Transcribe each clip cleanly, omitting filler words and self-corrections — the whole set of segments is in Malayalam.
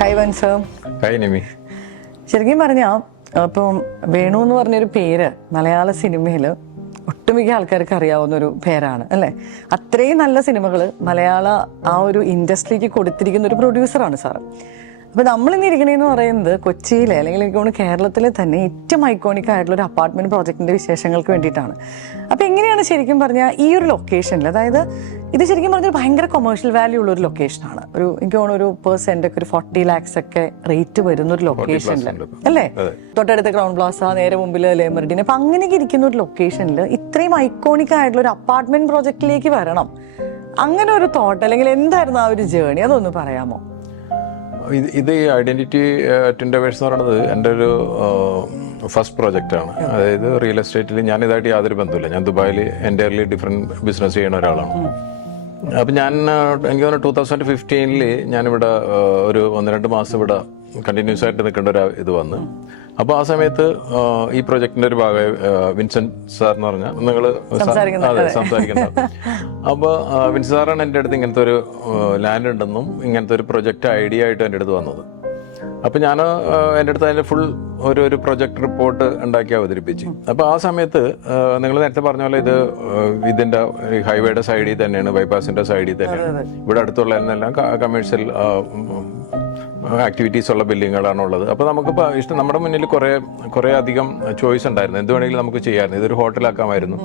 ഹായ് വൻസ. ഹായ് നിമി. ശരിക്കും പറഞ്ഞാൽ ഇപ്പം വേണു എന്ന് പറഞ്ഞൊരു പേര് മലയാള സിനിമയിൽ ഒട്ടുമിക്ക ആൾക്കാർക്ക് അറിയാവുന്ന ഒരു പേരാണ് അല്ലേ. അത്രയും നല്ല സിനിമകൾ മലയാള ആ ഒരു ഇൻഡസ്ട്രിക്ക് കൊടുത്തിരിക്കുന്ന ഒരു പ്രൊഡ്യൂസറാണ് സാറ്. അപ്പോൾ നമ്മളിന്ന് ഇരിക്കണേന്ന് പറയുന്നത് കൊച്ചിയിലെ അല്ലെങ്കിൽ എനിക്ക് തോന്നുന്നു കേരളത്തിലെ തന്നെ ഏറ്റവും ഐക്കോണിക് ആയിട്ടുള്ള ഒരു അപ്പാർട്ട്മെന്റ് പ്രോജക്റ്റിന്റെ വിശേഷങ്ങൾക്ക് വേണ്ടിയിട്ടാണ്. അപ്പോൾ എങ്ങനെയാണ് ശരിക്കും പറഞ്ഞാൽ ഈ ഒരു ലൊക്കേഷനിൽ, അതായത് ഇത് ശരിക്കും പറഞ്ഞാൽ ഭയങ്കര കൊമേഴ്ഷ്യൽ വാല്യൂ ഉള്ള ഒരു ലൊക്കേഷനാണ്. എനിക്ക് തോന്നുന്നു ഒരു പെർ സെന്റ് ഒക്കെ ഒരു 40 lakhs ഒക്കെ റേറ്റ് വരുന്ന ഒരു ലൊക്കേഷനിൽ അല്ലേ. തൊട്ടടുത്ത ക്രൗൺ പ്ലാസ, നേരെ മുമ്പിൽ ലേമർഡിൻ. അപ്പൊ അങ്ങനെയൊക്കെ ഇരിക്കുന്ന ഒരു ലൊക്കേഷനിൽ ഇത്രയും ഐക്കോണിക് ആയിട്ടുള്ള ഒരു അപ്പാർട്ട്മെന്റ് പ്രോജക്റ്റിലേക്ക് വരണം, അങ്ങനെ ഒരു തോട്ട് അല്ലെങ്കിൽ എന്തായിരുന്നു ആ ഒരു ജേർണി, അതൊന്ന് പറയാമോ? ഇത് ഈ ഐഡന്റിറ്റി ടിൻഡവേഴ്സ് എന്ന് പറയുന്നത് എൻ്റെ ഒരു ഫസ്റ്റ് പ്രോജക്റ്റാണ്. അതായത് റിയൽ എസ്റ്റേറ്റിൽ ഞാൻ ഇതായിട്ട് യാതൊരു ബന്ധമില്ല. ഞാൻ ദുബായിൽ എൻ്റയർലി ഡിഫറെൻറ്റ് ബിസിനസ് ചെയ്യുന്ന ഒരാളാണ്. അപ്പം ഞാൻ എനിക്ക് തോന്നുന്നു 2015 ഞാനിവിടെ ഒരു 1-2 മാസം ഇവിടെ കണ്ടിന്യൂസ് ആയിട്ട് നിൽക്കേണ്ട ഒരു ഇത് വന്ന്. അപ്പോൾ ആ സമയത്ത് ഈ പ്രൊജക്ടിന്റെ ഒരു ഭാഗമായി വിൻസെന്റ് സാർ എന്ന് പറഞ്ഞാൽ നിങ്ങൾ സംസാരിക്കുന്നത്. അപ്പോൾ വിൻസെന്റ് സാറാണ് എൻ്റെ അടുത്ത് ഇങ്ങനത്തെ ഒരു ലാൻഡ് ഉണ്ടെന്നും ഇങ്ങനത്തെ ഒരു പ്രൊജക്റ്റ് ഐഡിയ ആയിട്ട് എൻ്റെ അടുത്ത് വന്നത്. അപ്പം ഞാൻ എൻ്റെ അടുത്ത് അതിൻ്റെ ഫുൾ ഒരു പ്രൊജക്ട് റിപ്പോർട്ട് ഉണ്ടാക്കി അവതരിപ്പിച്ചു. അപ്പോൾ ആ സമയത്ത് നിങ്ങൾ നേരത്തെ പറഞ്ഞ പോലെ ഇതിൻ്റെ ഹൈവേയുടെ സൈഡിൽ തന്നെയാണ്, ബൈപ്പാസിൻ്റെ സൈഡിൽ തന്നെയാണ്. ഇവിടെ അടുത്തുള്ളതെല്ലാം കമേഴ്ഷ്യൽ ആക്ടിവിറ്റീസ് ഉള്ള ബിൽഡിങ്ങുകളാണുള്ളത്. അപ്പോൾ നമുക്കിപ്പോൾ ഇഷ്ടം നമ്മുടെ മുന്നിൽ കുറേ അധികം ചോയ്സ് ഉണ്ടായിരുന്നു. എന്ത് വേണമെങ്കിലും നമുക്ക് ചെയ്യാമായിരുന്നു. ഇതൊരു ഹോട്ടലാക്കാമായിരുന്നു,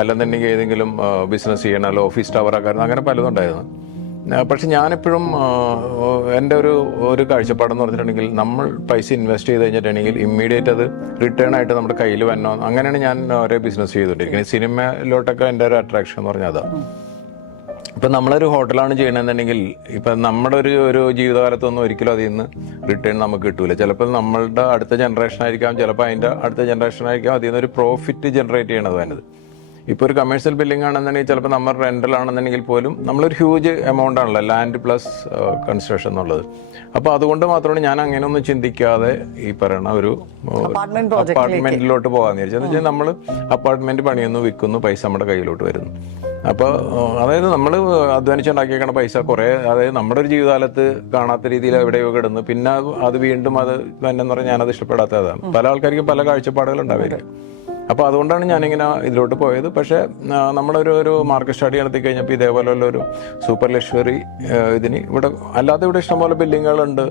അല്ലെന്നുണ്ടെങ്കിൽ ഏതെങ്കിലും ബിസിനസ് ചെയ്യണം, അല്ല ഓഫീസ് ടവർ ആക്കാമായിരുന്നു, അങ്ങനെ പലതും ഉണ്ടായിരുന്നു. പക്ഷെ ഞാനെപ്പോഴും എൻ്റെ ഒരു കാഴ്ചപ്പാടെന്ന് പറഞ്ഞിട്ടുണ്ടെങ്കിൽ നമ്മൾ പൈസ ഇൻവെസ്റ്റ് ചെയ്ത് കഴിഞ്ഞിട്ടുണ്ടെങ്കിൽ ഇമ്മീഡിയറ്റ് അത് റിട്ടേൺ ആയിട്ട് നമ്മുടെ കയ്യിൽ വന്നോ, അങ്ങനെയാണ് ഞാൻ ഓരോ ബിസിനസ് ചെയ്തുകൊണ്ടിരിക്കുന്നത്. സിനിമയിലോട്ടൊക്കെ എൻ്റെ ഒരു അട്രാക്ഷൻ എന്ന് പറഞ്ഞാൽ അതാണ്. ഇപ്പം നമ്മളൊരു ഹോട്ടലാണ് ചെയ്യണമെന്നുണ്ടെങ്കിൽ ഇപ്പം നമ്മുടെ ഒരു ജീവിതകാലത്തൊന്നും ഒരിക്കലും അതിൽ നിന്ന് റിട്ടേൺ നമുക്ക് കിട്ടൂല. ചിലപ്പോൾ നമ്മളുടെ അടുത്ത ജനറേഷൻ ആയിരിക്കാം, ചിലപ്പോൾ അതിൻ്റെ അടുത്ത ജനറേഷൻ ആയിരിക്കാം അതിൽ നിന്ന് ഒരു പ്രോഫിറ്റ് ജനറേറ്റ് ചെയ്യണത് വേണ്ടത്. ഇപ്പോൾ ഒരു കമേഴ്ഷ്യൽ ബിൽഡിംഗ് ആണെന്നുണ്ടെങ്കിൽ ചിലപ്പോൾ നമ്മൾ റെൻ്റൽ ആണെന്നുണ്ടെങ്കിൽ പോലും നമ്മളൊരു ഹ്യൂജ് എമൗണ്ട് ആണല്ലോ ലാൻഡ് പ്ലസ് കൺസ്ട്രക്ഷൻ എന്നുള്ളത്. അപ്പോൾ അതുകൊണ്ട് മാത്രമാണ് ഞാൻ അങ്ങനെയൊന്നും ചിന്തിക്കാതെ ഈ പറയുന്ന ഒരു അപ്പാർട്ട്മെന്റിലോട്ട് പോകാമെന്ന് വിചാരിച്ചത്. എന്ന് വെച്ചാൽ നമ്മൾ അപ്പാർട്ട്മെന്റ് പണിയുന്നു, വിൽക്കുന്നു, പൈസ നമ്മുടെ കയ്യിലോട്ട് വരുന്നു. അപ്പോൾ അതായത് നമ്മൾ അധ്വാനിച്ചുണ്ടാക്കിയേക്കണ പൈസ അതായത് നമ്മുടെ ഒരു ജീവിതകാലത്ത് കാണാത്ത രീതിയിൽ എവിടെയോ കിടന്ന് പിന്നെ അത് വീണ്ടും അത് തന്നെ പറഞ്ഞാൽ ഞാനത് ഇഷ്ടപ്പെടാത്തതാണ്. പല ആൾക്കാർക്കും പല കാഴ്ചപ്പാടുകൾ ഉണ്ടാവില്ല. അപ്പോൾ അതുകൊണ്ടാണ് ഞാനിങ്ങനെ ഇതിലോട്ട് പോയത്. പക്ഷേ നമ്മളൊരു മാർക്കറ്റ് സ്റ്റഡി നടത്തി കഴിഞ്ഞപ്പോൾ ഇതേപോലെയുള്ള ഒരു സൂപ്പർ ലക്ഷറി ഇതിന് ഇവിടെ ഇവിടെ ഇഷ്ടംപോലെ ബിൽഡിങ്ങുകളുണ്ട്,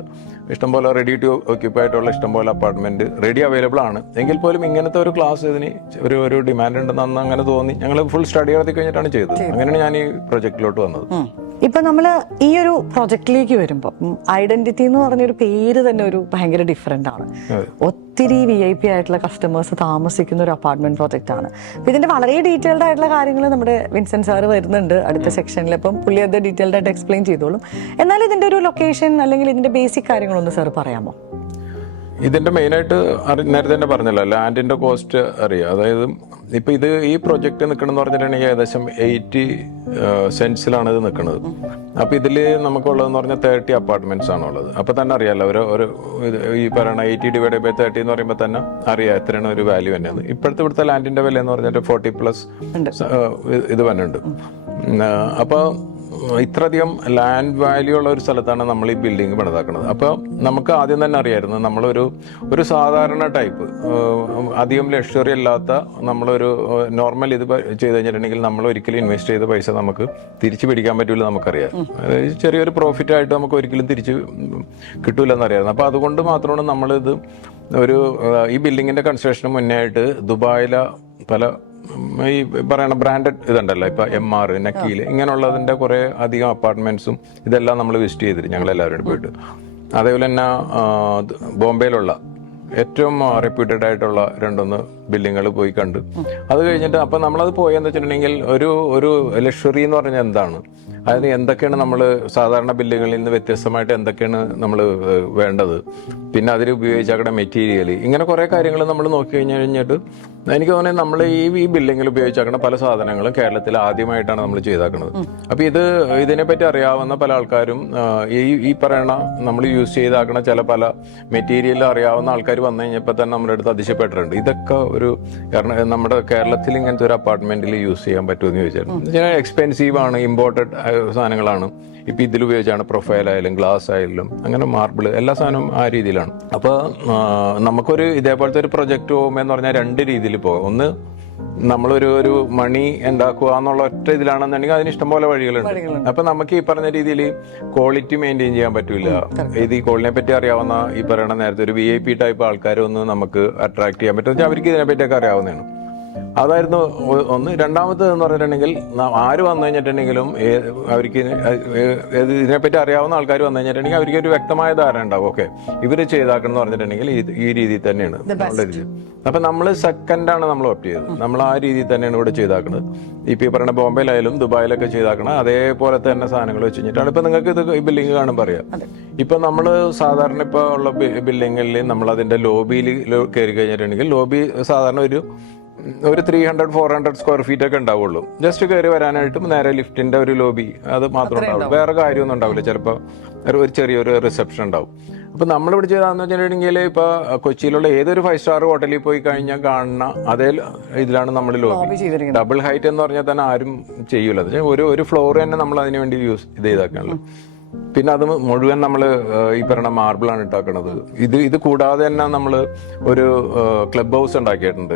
ഇഷ്ടംപോലെ റെഡി ടു ഓക്യുപ്പൈ ആയിട്ടുള്ള ഇഷ്ടംപോലെ അപ്പാർട്ട്മെന്റ് റെഡി അവൈലബിൾ ആണ്. എങ്കിൽ പോലും ഇങ്ങനത്തെ ഒരു ക്ലാസ് ഇതിന് ഒരു ഡിമാൻഡ് ഉണ്ടെന്ന് അന്ന് അങ്ങനെ തോന്നി. ഞങ്ങൾ ഫുൾ സ്റ്റഡി നടത്തി കഴിഞ്ഞിട്ടാണ് ചെയ്തത്. അങ്ങനെയാണ് ഞാൻ ഈ പ്രൊജക്റ്റിലോട്ട് വന്നത്. ഇപ്പൊ നമ്മള് ഈ ഒരു പ്രൊജക്റ്റിലേക്ക് വരുമ്പോൾ ഐഡന്റിറ്റി എന്ന് പറഞ്ഞൊരു പേര് തന്നെ ഒരു ഭയങ്കര ഡിഫറെന്റ് ആണ്. ഒത്തിരി VIP ആയിട്ടുള്ള കസ്റ്റമേഴ്സ് താമസിക്കുന്ന ഒരു അപ്പാർട്ട്മെന്റ് പ്രോജക്റ്റ് ആണ്. അപ്പൊ ഇതിന്റെ വളരെ ഡീറ്റെയിൽഡ് ആയിട്ടുള്ള കാര്യങ്ങൾ നമ്മുടെ വിൻസെന്റ് സാർ വരുന്നുണ്ട് അടുത്ത സെക്ഷനിൽ. അപ്പം പുള്ളി അത് ഡീറ്റെയിൽഡ് ആയിട്ട് എക്സ്പ്ലെയിൻ ചെയ്തോളും. എന്നാൽ ഇതിന്റെ ഒരു ലൊക്കേഷൻ അല്ലെങ്കിൽ ഇതിന്റെ ബേസിക് കാര്യങ്ങളൊന്ന് സാർ പറയാമോ? ഇതിന്റെ മെയിനായിട്ട് നേരത്തെ തന്നെ പറഞ്ഞല്ലോ, ലാൻഡിന്റെ കോസ്റ്റ് അറിയാം. അതായത് ഇപ്പൊ ഈ പ്രൊജക്ട് നിൽക്കണമെന്ന് പറഞ്ഞിട്ടുണ്ടെങ്കിൽ ഏകദേശം 80 സെന്റ്സിലാണ് ഇത് നിൽക്കുന്നത്. അപ്പൊ ഇതില് നമുക്കുള്ളതെന്ന് പറഞ്ഞാൽ 30 അപ്പാർട്ട്മെന്റ്സ് ആണുള്ളത്. അപ്പൊ തന്നെ അറിയാമല്ലോ ഈ പറയുന്ന 80/30 എന്ന് പറയുമ്പോൾ തന്നെ അറിയാം എത്രയാണ് ഒരു വാല്യൂ തന്നെയാണ്. ഇവിടുത്തെ ലാൻഡിന്റെ വില എന്ന് പറഞ്ഞിട്ട് 40+ ഇത് വന്നുണ്ട്. അപ്പോൾ ഇത്രയധികം ലാൻഡ് വാല്യൂ ഉള്ള ഒരു സ്ഥലത്താണ് നമ്മൾ ഈ ബിൽഡിംഗ് പണിതാക്കുന്നത്. അപ്പോൾ നമുക്ക് ആദ്യം തന്നെ അറിയായിരുന്നു നമ്മളൊരു സാധാരണ ടൈപ്പ് അധികം ലക്ഷറി അല്ലാത്ത നമ്മളൊരു നോർമൽ ഇത് ചെയ്ത് കഴിഞ്ഞിട്ടുണ്ടെങ്കിൽ നമ്മൾ ഒരിക്കലും ഇൻവെസ്റ്റ് ചെയ്ത പൈസ നമുക്ക് തിരിച്ചു പിടിക്കാൻ പറ്റൂല നമുക്കറിയാം. അതായത് ചെറിയൊരു പ്രോഫിറ്റ് ആയിട്ട് നമുക്ക് ഒരിക്കലും തിരിച്ച് കിട്ടൂല എന്നറിയായിരുന്നു. അപ്പോൾ അതുകൊണ്ട് മാത്രമാണ് നമ്മളിത് ഈ ബിൽഡിങ്ങിന്റെ കൺസ്ട്രക്ഷന് മുന്നേ ആയിട്ട് ദുബായിലെ പല ഈ പറയുന്ന ബ്രാൻഡഡ് ഇതുണ്ടല്ലോ, ഇപ്പൊ MR, നക്കീൽ, ഇങ്ങനെയുള്ളതിന്റെ കുറെ അധികം അപ്പാർട്ട്മെന്റ്സും ഇതെല്ലാം നമ്മൾ വിസിറ്റ് ചെയ്തിട്ട് ഞങ്ങളെല്ലാവരും പോയിട്ട്. അതേപോലെ തന്നെ ബോംബെയിലുള്ള ഏറ്റവും റെപ്യൂട്ടഡ് ആയിട്ടുള്ള 2-3 ബിൽഡിങ്ങുകൾ പോയി കണ്ട്. അത് കഴിഞ്ഞിട്ട് അപ്പം നമ്മളത് പോയെന്ന് വെച്ചിട്ടുണ്ടെങ്കിൽ ഒരു ലക്ഷറി എന്ന് പറഞ്ഞാൽ എന്താണ്, അതായത് എന്തൊക്കെയാണ് നമ്മൾ സാധാരണ ബിൽഡിങ്ങുകളിൽ നിന്ന് വ്യത്യസ്തമായിട്ട് എന്തൊക്കെയാണ് നമ്മൾ വേണ്ടത്, പിന്നെ അതിൽ ഉപയോഗിച്ചാക്കുന്ന മെറ്റീരിയൽ, ഇങ്ങനെ കുറേ കാര്യങ്ങൾ നമ്മൾ നോക്കി കഴിഞ്ഞിട്ട് എനിക്ക് തോന്നുന്നത് നമ്മൾ ഈ ബിൽഡിങ്ങിൽ ഉപയോഗിച്ചാക്കുന്ന പല സാധനങ്ങളും കേരളത്തിൽ ആദ്യമായിട്ടാണ് നമ്മൾ ചെയ്താക്കുന്നത്. അപ്പം ഇതിനെപ്പറ്റി അറിയാവുന്ന പല ആൾക്കാരും ഈ പറയണ നമ്മൾ യൂസ് ചെയ്താക്കുന്ന പല മെറ്റീരിയൽ അറിയാവുന്ന ആൾക്കാർ വന്നു കഴിഞ്ഞപ്പോൾ തന്നെ നമ്മുടെ അടുത്ത് അതിശയപ്പെട്ടിട്ടുണ്ട്. ഇതൊക്കെ നമ്മുടെ കേരളത്തിൽ ഇങ്ങനത്തെ ഒരു അപ്പാർട്ട്മെന്റിൽ യൂസ് ചെയ്യാൻ പറ്റുമെന്ന് ചോദിച്ചാൽ എക്സ്പെൻസീവ് ആണ്, ഇമ്പോർട്ടഡ് സാധനങ്ങളാണ്. ഇപ്പം ഇതിൽ ഉപയോഗിച്ചാണ് പ്രൊഫൈൽ ആയാലും ഗ്ലാസ് ആയാലും അങ്ങനെ മാർബിൾ എല്ലാ സാധനവും ആ രീതിയിലാണ്. അപ്പോൾ നമുക്കൊരു ഇതേപോലത്തെ ഒരു പ്രൊജക്റ്റ് പോകുമ്പോൾ പറഞ്ഞാൽ രണ്ട് രീതിയിൽ പോകും. ഒന്ന് നമ്മളൊരു മണി ഉണ്ടാക്കുക എന്നുള്ള ഒറ്റ ഇതിലാണെന്നുണ്ടെങ്കിൽ അതിന് ഇഷ്ടംപോലെ വഴികളുണ്ട്. അപ്പൊ നമുക്ക് ഈ പറഞ്ഞ രീതിയിൽ ക്വാളിറ്റി മെയിൻറ്റെയിൻ ചെയ്യാൻ പറ്റില്ല. ഇത് ഈ കോളിനെ പറ്റി അറിയാവുന്ന ഈ പറയണ നേരത്തെ ഒരു VIP ടൈപ്പ് ആൾക്കാരെ ഒന്ന് നമുക്ക് അട്രാക്ട് ചെയ്യാൻ പറ്റും. അവർക്ക് ഇതിനെ പറ്റിയൊക്കെ അറിയാവുന്നതാണ്. അതായിരുന്നു ഒന്ന്. രണ്ടാമത് എന്ന് പറഞ്ഞിട്ടുണ്ടെങ്കിൽ ആര് വന്നു കഴിഞ്ഞിട്ടുണ്ടെങ്കിലും അവർക്ക് ഇതിനെപ്പറ്റി അറിയാവുന്ന ആൾക്കാർ വന്നു കഴിഞ്ഞിട്ടുണ്ടെങ്കിൽ അവർക്ക് ഒരു വ്യക്തമായ ധാരണ ഉണ്ടാവും. ഓക്കെ, ഇവര് ചെയ്താക്കണം എന്ന് പറഞ്ഞിട്ടുണ്ടെങ്കിൽ ഈ രീതിയിൽ തന്നെയാണ് നമ്മളുടെ രീതി. അപ്പൊ നമ്മൾ സെക്കൻഡാണ് നമ്മൾ ഓപ്റ്റ് ചെയ്തത്. നമ്മൾ ആ രീതിയിൽ തന്നെയാണ് ഇവിടെ ചെയ്താക്കുന്നത്. ഇപ്പൊ ഈ പറയുന്ന ബോംബെയിലായാലും ദുബായിലൊക്കെ ചെയ്താക്കണം അതേപോലെ തന്നെ സാധനങ്ങൾ വെച്ച് കഴിഞ്ഞിട്ടാണ് ഇപ്പൊ നിങ്ങൾക്ക് ഇത് ഈ ബിൽഡിംഗ് കാണുമ്പോൾ അറിയാം. ഇപ്പൊ നമ്മള് സാധാരണ ഇപ്പൊ ഉള്ള ബിൽഡിങ്ങിൽ നമ്മൾ അതിന്റെ ലോബിയിൽ കയറി കഴിഞ്ഞിട്ടുണ്ടെങ്കിൽ ലോബി സാധാരണ ഒരു 300-400 സ്ക്വയർ ഫീറ്റ് ഒക്കെ ഉണ്ടാവുള്ളൂ. ജസ്റ്റ് കയറി വരാനായിട്ടും നേരെ ലിഫ്റ്റിന്റെ ഒരു ലോബി അത് മാത്രമേ ഉണ്ടാവുള്ളൂ. വേറെ കാര്യമൊന്നും ഉണ്ടാവില്ല. ചിലപ്പോൾ ഒരു ചെറിയൊരു റിസപ്ഷൻ ഉണ്ടാവും. അപ്പൊ നമ്മളിവിടെ ചെയ്താന്ന് വെച്ചിട്ടുണ്ടെങ്കിൽ ഇപ്പൊ കൊച്ചിയിലുള്ള ഏതൊരു 5 സ്റ്റാർ ഹോട്ടലിൽ പോയി കഴിഞ്ഞാൽ കാണുന്ന അതേ ഇതിലാണ് നമ്മൾ ലോബി. ഡബിൾ ഹൈറ്റ് എന്ന് പറഞ്ഞാൽ തന്നെ ആരും ചെയ്യൂല. ഒരു ഫ്ലോർ തന്നെ നമ്മൾ അതിന് വേണ്ടി യൂസ് ചെയ്താക്കാണല്ലോ. പിന്നെ അത് മുഴുവൻ നമ്മൾ ഈ പറയുന്ന മാർബിളാണ് ഇട്ടാക്കണത്. ഇത് കൂടാതെ തന്നെ നമ്മൾ ഒരു ക്ലബ് ഹൗസ് ഉണ്ടാക്കിയിട്ടുണ്ട്.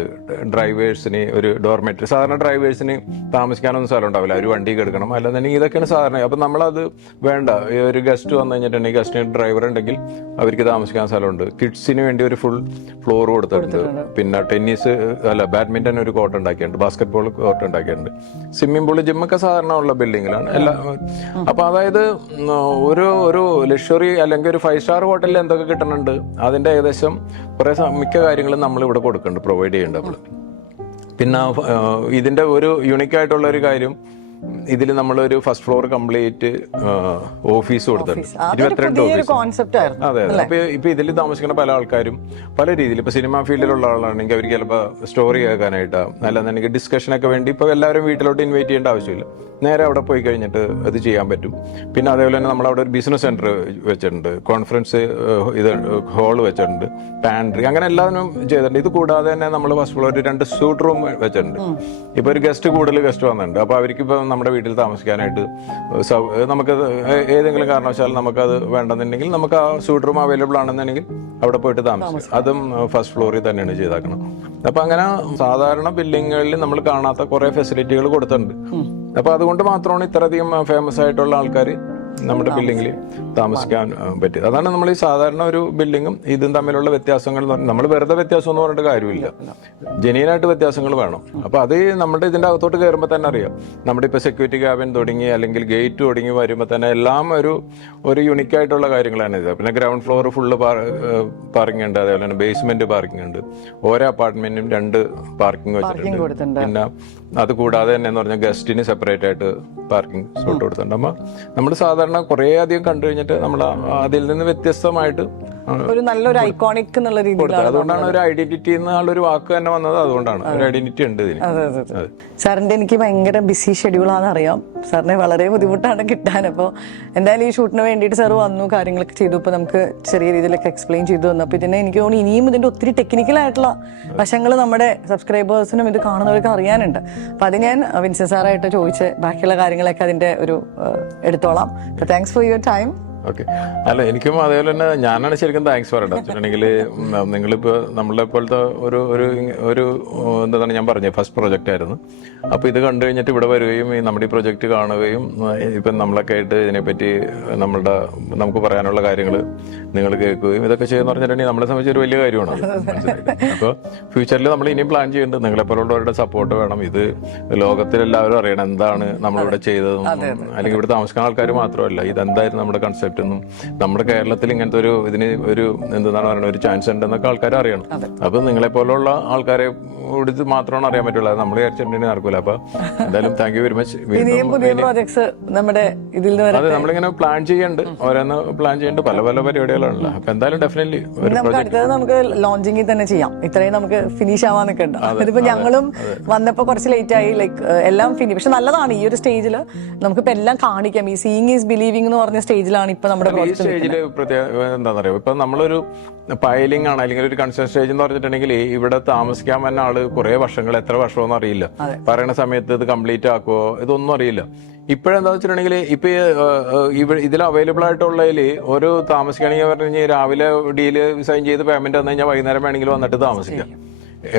ഡ്രൈവേഴ്സിന് ഒരു ഡോർമെറ്ററി. സാധാരണ ഡ്രൈവേഴ്സിന് താമസിക്കാനൊന്നും സ്ഥലം ഉണ്ടാവില്ല, ഒരു വണ്ടി എടുക്കണം. അല്ലെന്നുണ്ടെങ്കിൽ ഇതൊക്കെയാണ് സാധാരണ. അപ്പം നമ്മളത് വേണ്ട. ഒരു ഗസ്റ്റ് വന്നു കഴിഞ്ഞിട്ടുണ്ടെങ്കിൽ ഗസ്റ്റിന് ഡ്രൈവർ ഉണ്ടെങ്കിൽ അവർക്ക് താമസിക്കാൻ സ്ഥലമുണ്ട്. കിഡ്സിന് വേണ്ടി ഒരു ഫുൾ ഫ്ലോർ കൊടുത്തിട്ടുണ്ട്. പിന്നെ ബാഡ്മിന്റൺ ഒരു കോർട്ട് ഉണ്ടാക്കിയിട്ടുണ്ട്. ബാസ്കറ്റ് ബോൾ കോർട്ട് ഉണ്ടാക്കിയിട്ടുണ്ട്. സ്വിമ്മിംഗ് പൂള്, ജിമ്മൊക്കെ സാധാരണ ഉള്ള ബിൽഡിങ്ങിലാണ് എല്ലാം. അപ്പൊ അതായത് ഒരു ലക്ഷറി അല്ലെങ്കിൽ ഒരു 5 സ്റ്റാർ ഹോട്ടലിൽ എന്തൊക്കെ കിട്ടുന്നുണ്ട് അതിന്റെ ഏകദേശം കുറെ മിക്ക കാര്യങ്ങളും നമ്മൾ ഇവിടെ കൊടുക്കുന്നുണ്ട്, പ്രൊവൈഡ് ചെയ്യുന്നുണ്ട് നമ്മൾ. പിന്നെ ഇതിന്റെ ഒരു യുണീക്ക് ആയിട്ടുള്ള ഒരു കാര്യം, ഇതിൽ നമ്മളൊരു ഫസ്റ്റ് ഫ്ലോർ കംപ്ലീറ്റ് ഓഫീസ് കൊടുത്തിട്ടുണ്ട്. 22 ഓഫീസ്. അതെ. ഇപ്പൊ ഇതിൽ താമസിക്കുന്ന പല ആൾക്കാരും പല രീതിയിൽ ഇപ്പൊ സിനിമ ഫീൽഡിലുള്ള ആളാണെങ്കിൽ അവർക്ക് ചിലപ്പോൾ സ്റ്റോറി കേൾക്കാനായിട്ടാ, അല്ലെന്നുണ്ടെങ്കിൽ ഡിസ്കഷനൊക്കെ വേണ്ടി ഇപ്പൊ എല്ലാവരും വീട്ടിലോട്ട് ഇൻവൈറ്റ് ചെയ്യേണ്ട ആവശ്യമില്ല. നേരെ അവിടെ പോയി കഴിഞ്ഞിട്ട് അത് ചെയ്യാൻ പറ്റും. പിന്നെ അതേപോലെ തന്നെ നമ്മൾ അവിടെ ഒരു ബിസിനസ് സെന്റർ വെച്ചിട്ടുണ്ട്, കോൺഫറൻസ് ഹാള് വെച്ചിട്ടുണ്ട്, പാൻട്രി, അങ്ങനെ എല്ലാവരും ചെയ്തിട്ടുണ്ട്. ഇത് കൂടാതെ തന്നെ നമ്മൾ ഫസ്റ്റ് ഫ്ലോർ 2 സ്യൂട്ട് റൂം വെച്ചിട്ടുണ്ട്. ഇപ്പൊ ഒരു കൂടുതൽ ഗസ്റ്റ് വന്നിട്ടുണ്ട്. അപ്പൊ അവർക്ക് ഇപ്പൊ നമ്മുടെ വീട്ടിൽ താമസിക്കാനായിട്ട് നമുക്ക് ഏതെങ്കിലും കാരണവശാൽ നമുക്കത് വേണ്ടെന്നുണ്ടെങ്കിൽ നമുക്ക് ആ സ്യൂട്ട് റൂം അവൈലബിൾ ആണെന്നുണ്ടെങ്കിൽ അവിടെ പോയിട്ട് താമസിക്കും. അതും ഫസ്റ്റ് ഫ്ലോറിൽ തന്നെയാണ് ചെയ്താക്കണം. അപ്പൊ അങ്ങനെ സാധാരണ ബിൽഡിങ്ങുകളിൽ നമ്മൾ കാണാത്ത കുറെ ഫെസിലിറ്റികൾ കൊടുത്തിട്ടുണ്ട്. അപ്പൊ അതുകൊണ്ട് മാത്രമാണ് ഇത്രയധികം ഫേമസ് ആയിട്ടുള്ള ആൾക്കാർ നമ്മുടെ ബിൽഡിങ്ങിൽ താമസിക്കാൻ പറ്റിയത്. അതാണ് നമ്മൾ ഈ സാധാരണ ഒരു ബിൽഡിങ്ങും ഇതും തമ്മിലുള്ള വ്യത്യാസങ്ങൾ. നമ്മൾ വെറുതെ വ്യത്യാസം എന്ന് പറഞ്ഞിട്ട് കാര്യമില്ല, ജെന്യൂനായിട്ട് വ്യത്യാസങ്ങൾ വേണം. അപ്പൊ അത് നമ്മുടെ ഇതിന്റെ അകത്തോട്ട് കയറുമ്പോൾ തന്നെ അറിയാം. നമ്മുടെ ഇപ്പൊ സെക്യൂരിറ്റി ക്യാബിൻ തുടങ്ങി അല്ലെങ്കിൽ ഗേറ്റ് തുടങ്ങി വരുമ്പോൾ തന്നെ എല്ലാം ഒരു യുണീക്ക് ആയിട്ടുള്ള കാര്യങ്ങളാണ് ഇത്. പിന്നെ ഗ്രൗണ്ട് ഫ്ലോർ ഫുള്ള് പാർക്കിംഗ് ഉണ്ട്, അതേപോലെ തന്നെ ബേസ്മെന്റ് പാർക്കിംഗ് ഉണ്ട്. ഓരോ അപ്പാർട്ട്മെന്റിനും 2 പാർക്കിംഗ് വെച്ചിട്ടുണ്ട്. പിന്നെ അത് കൂടാതെ തന്നെ എന്ന് പറഞ്ഞാൽ ഗസ്റ്റിന് സെപ്പറേറ്റ് ആയിട്ട് പാർക്കിംഗ് സ്പോട്ട് കൊടുത്തിട്ടുണ്ട്. അപ്പൊ നമ്മൾ സാധാരണ കുറെ അധികം കണ്ടു കഴിഞ്ഞിട്ട് നമ്മൾ അതിൽ നിന്ന് വ്യത്യസ്തമായിട്ട് ഒരു നല്ലൊരു ഐക്കോണിക് എന്നുള്ള രീതിയിൽ. അതുകൊണ്ടാണ് ഒരു ഐഡന്റിറ്റി എന്നുള്ളൊരു വാക്ക് തന്നെ വന്നത്. അതുകൊണ്ടാണ് ഒരു ഐഡന്റിറ്റി ഉണ്ട് ഇതിന്. സാറിന്റെ എനിക്ക് ഭയങ്കര ബിസി ഷെഡ്യൂളാണെന്ന് അറിയാം. സാറിനെ വളരെ ബുദ്ധിമുട്ടാണ് കിട്ടാൻ. അപ്പോൾ എന്തായാലും ഈ ഷൂട്ടിന് വേണ്ടിയിട്ട് സാർ വന്നു, കാര്യങ്ങളൊക്കെ ചെയ്തു. ഇപ്പോൾ നമുക്ക് ചെറിയ രീതിയിലൊക്കെ എക്സ്പ്ലെയിൻ ചെയ്തു തന്നു. അപ്പോൾ ഇതിനെ എനിക്ക് തോന്നുന്നു ഇനിയും ഇതിന്റെ ഒത്തിരി ടെക്നിക്കലായിട്ടുള്ള വശങ്ങൾ നമ്മുടെ സബ്സ്ക്രൈബേഴ്സിനും ഇത് കാണുന്നവർക്ക് അറിയാനുണ്ട്. അപ്പോൾ അത് ഞാൻ വിൻസെന്റ് സാറായിട്ട് ചോദിച്ച് ബാക്കിയുള്ള കാര്യങ്ങളൊക്കെ അതിന്റെ ഒരു എടുത്തോളാം. Thanks for your time. Okay. അല്ല, എനിക്കും അതേപോലെ തന്നെ ഞാനാണ് ശരിക്കും താങ്ക്സ് പറയണ്ടത്. വെച്ചിട്ടുണ്ടെങ്കിൽ നിങ്ങളിപ്പോൾ നമ്മളെ പോലത്തെ ഒരു എന്താണ് ഞാൻ പറഞ്ഞത് ഫസ്റ്റ് പ്രൊജക്റ്റ് ആയിരുന്നു. അപ്പോൾ ഇത് കണ്ടു കഴിഞ്ഞിട്ട് ഇവിടെ വരികയും നമ്മുടെ ഈ പ്രൊജക്റ്റ് കാണുകയും ഇപ്പം നമ്മളൊക്കെ ആയിട്ട് ഇതിനെപ്പറ്റി നമുക്ക് പറയാനുള്ള കാര്യങ്ങൾ നിങ്ങൾ കേൾക്കുകയും ഇതൊക്കെ ചെയ്യുന്ന പറഞ്ഞിട്ടുണ്ടെങ്കിൽ നമ്മളെ സംബന്ധിച്ച് ഒരു വലിയ കാര്യമാണ്. അപ്പോൾ ഫ്യൂച്ചറിൽ നമ്മൾ ഇനിയും പ്ലാൻ ചെയ്യുന്നുണ്ട്. നിങ്ങളെപ്പോലുള്ളവരുടെ സപ്പോർട്ട് വേണം. ഇത് ലോകത്തിലെല്ലാവരും അറിയണം എന്താണ് നമ്മളിവിടെ ചെയ്തതെന്നും, അല്ലെങ്കിൽ ഇവിടെ താമസിക്കുന്ന ആൾക്കാർ മാത്രമല്ല ഇതെന്തായിരുന്നു നമ്മുടെ കൺസെപ്റ്റ് എന്നും, നമ്മുടെ കേരളത്തിൽ ഇങ്ങനത്തെ ഇതിന് എന്താണ് പറയുന്നത് ഒരു ചാൻസ് ഉണ്ടെന്നൊക്കെ ആൾക്കാർ അറിയണം. അപ്പൊ നിങ്ങളെ പോലുള്ള ആൾക്കാരെ ഇത് മാത്രമാണ് അറിയാൻ പറ്റുള്ളൂ. നമ്മൾ വിചാരിച്ചിട്ടുണ്ടെങ്കിൽ നടക്കൂല. അപ്പൊ എന്തായാലും താങ്ക് യു വെരി മച്ച്. അതെ, നമ്മളിങ്ങനെ പ്ലാൻ ചെയ്യുന്നുണ്ട്, ഓരോന്ന് പ്ലാൻ ചെയ്യുന്നുണ്ട്, പല പല പരിപാടികളാണല്ലോ. അപ്പൊ എന്തായാലും ഡെഫിനറ്റ്ലി നമുക്ക് ലോഞ്ചിങ്ങിൽ തന്നെ ചെയ്യാം. ഇത്രയും നമുക്ക് ഫിനിഷ് ആവാന്നൊക്കെ ഉണ്ട്. ഇതിപ്പോ ഞങ്ങളും വന്നപ്പോ കുറച്ച് ലേറ്റ് ആയി. ലൈക്ക് എല്ലാം ഫിനിഷ്, പക്ഷെ നല്ലതാണ് ഈ ഒരു സ്റ്റേജിൽ നമുക്കിപ്പോ എല്ലാം കാണിക്കാം. ഈ സീയിങ് ഈസ് ബിലീവിംഗ് എന്ന് പറഞ്ഞ സ്റ്റേജിലാണ് ഇപ്പൊ നമ്മുടെ ഈ സ്റ്റേജിൽ എന്താ പറയുക, ഇപ്പൊ നമ്മളൊരു പൈലിംഗ് ആണ് അല്ലെങ്കിൽ ഒരു കൺസ്ട്രക്ഷൻ സ്റ്റേജ് എന്ന് പറഞ്ഞിട്ടുണ്ടെങ്കിൽ ഇവിടെ താമസിക്കാൻ വന്ന ആള് കുറെ വർഷങ്ങൾ, എത്ര വർഷമൊന്നും അറിയില്ല. പറയുന്ന സമയത്ത് ഇത് കംപ്ലീറ്റ് ആക്കുവോ ഇതൊന്നും അറിയില്ല. ഇപ്പോഴെന്താ വെച്ചിട്ടുണ്ടെങ്കിൽ ഇപ്പൊ ഇതിൽ അവൈലബിൾ ആയിട്ടുള്ളതിൽ ഒരു താമസിക്കുകയാണെങ്കിൽ പറഞ്ഞു കഴിഞ്ഞാൽ രാവിലെ ഡീല് സൈൻ ചെയ്ത് പേയ്മെന്റ് വന്നു കഴിഞ്ഞാൽ വൈകുന്നേരം വേണമെങ്കിൽ വന്നിട്ട് താമസിക്കാം.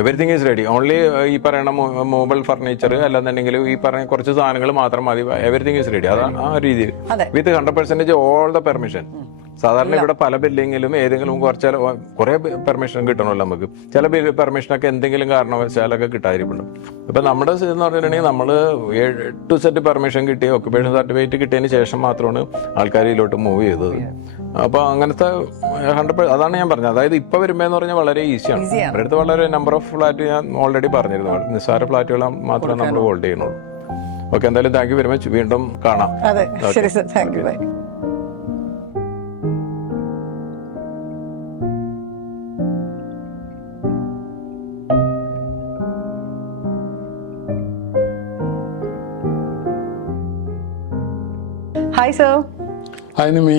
Everything is ready. ഓൺലി ഈ പറയുന്ന മൊബൈൽ ഫർണിച്ചർ അല്ലെന്നുണ്ടെങ്കിൽ ഈ പറഞ്ഞ കുറച്ച് സാധനങ്ങൾ മാത്രം മതി. Everything is ready. അതാണ് ആ രീതിയിൽ വിത്ത് 100% ഓൾ ദ പെർമിഷൻ. സാധാരണ ഇവിടെ പല ബിൽഡിങ്ങിലും ഏതെങ്കിലും കുറെ പെർമിഷൻ കിട്ടണമല്ലോ നമുക്ക്. ചില പെർമിഷനൊക്കെ എന്തെങ്കിലും കാരണവശാലൊക്കെ കിട്ടാതിരിപ്പുണ്ട്. ഇപ്പൊ നമ്മുടെ എന്ന് പറഞ്ഞിട്ടുണ്ടെങ്കിൽ നമ്മള് to Z പെർമിഷൻ കിട്ടി, ഓക്യുപ്പേഷൻ സർട്ടിഫിക്കറ്റ് കിട്ടിയതിന് ശേഷം മാത്രമാണ് ആൾക്കാർ ഇതിലോട്ട് മൂവ് ചെയ്തത്. അപ്പൊ അങ്ങനത്തെ 100%, അതാണ് ഞാൻ പറഞ്ഞത്. അതായത് ഇപ്പൊ വരുമ്പോന്ന് പറഞ്ഞാൽ വളരെ ഈസിയാണ്. നമ്മുടെ അടുത്ത് വളരെ നമ്പർ ഓഫ് ഫ്ലാറ്റ് ഞാൻ ഓൾറെഡി പറഞ്ഞിരുന്നു. നിസ്സാര ഫ്ലാറ്റുകൾ മാത്രമേ നമ്മൾ ഹോൾഡ് ചെയ്യുന്നുള്ളൂ. ഓക്കെ, എന്തായാലും താങ്ക് യു വെരി മച്ച്. വീണ്ടും കാണാം. Hi sir. ഹായ് നിമി.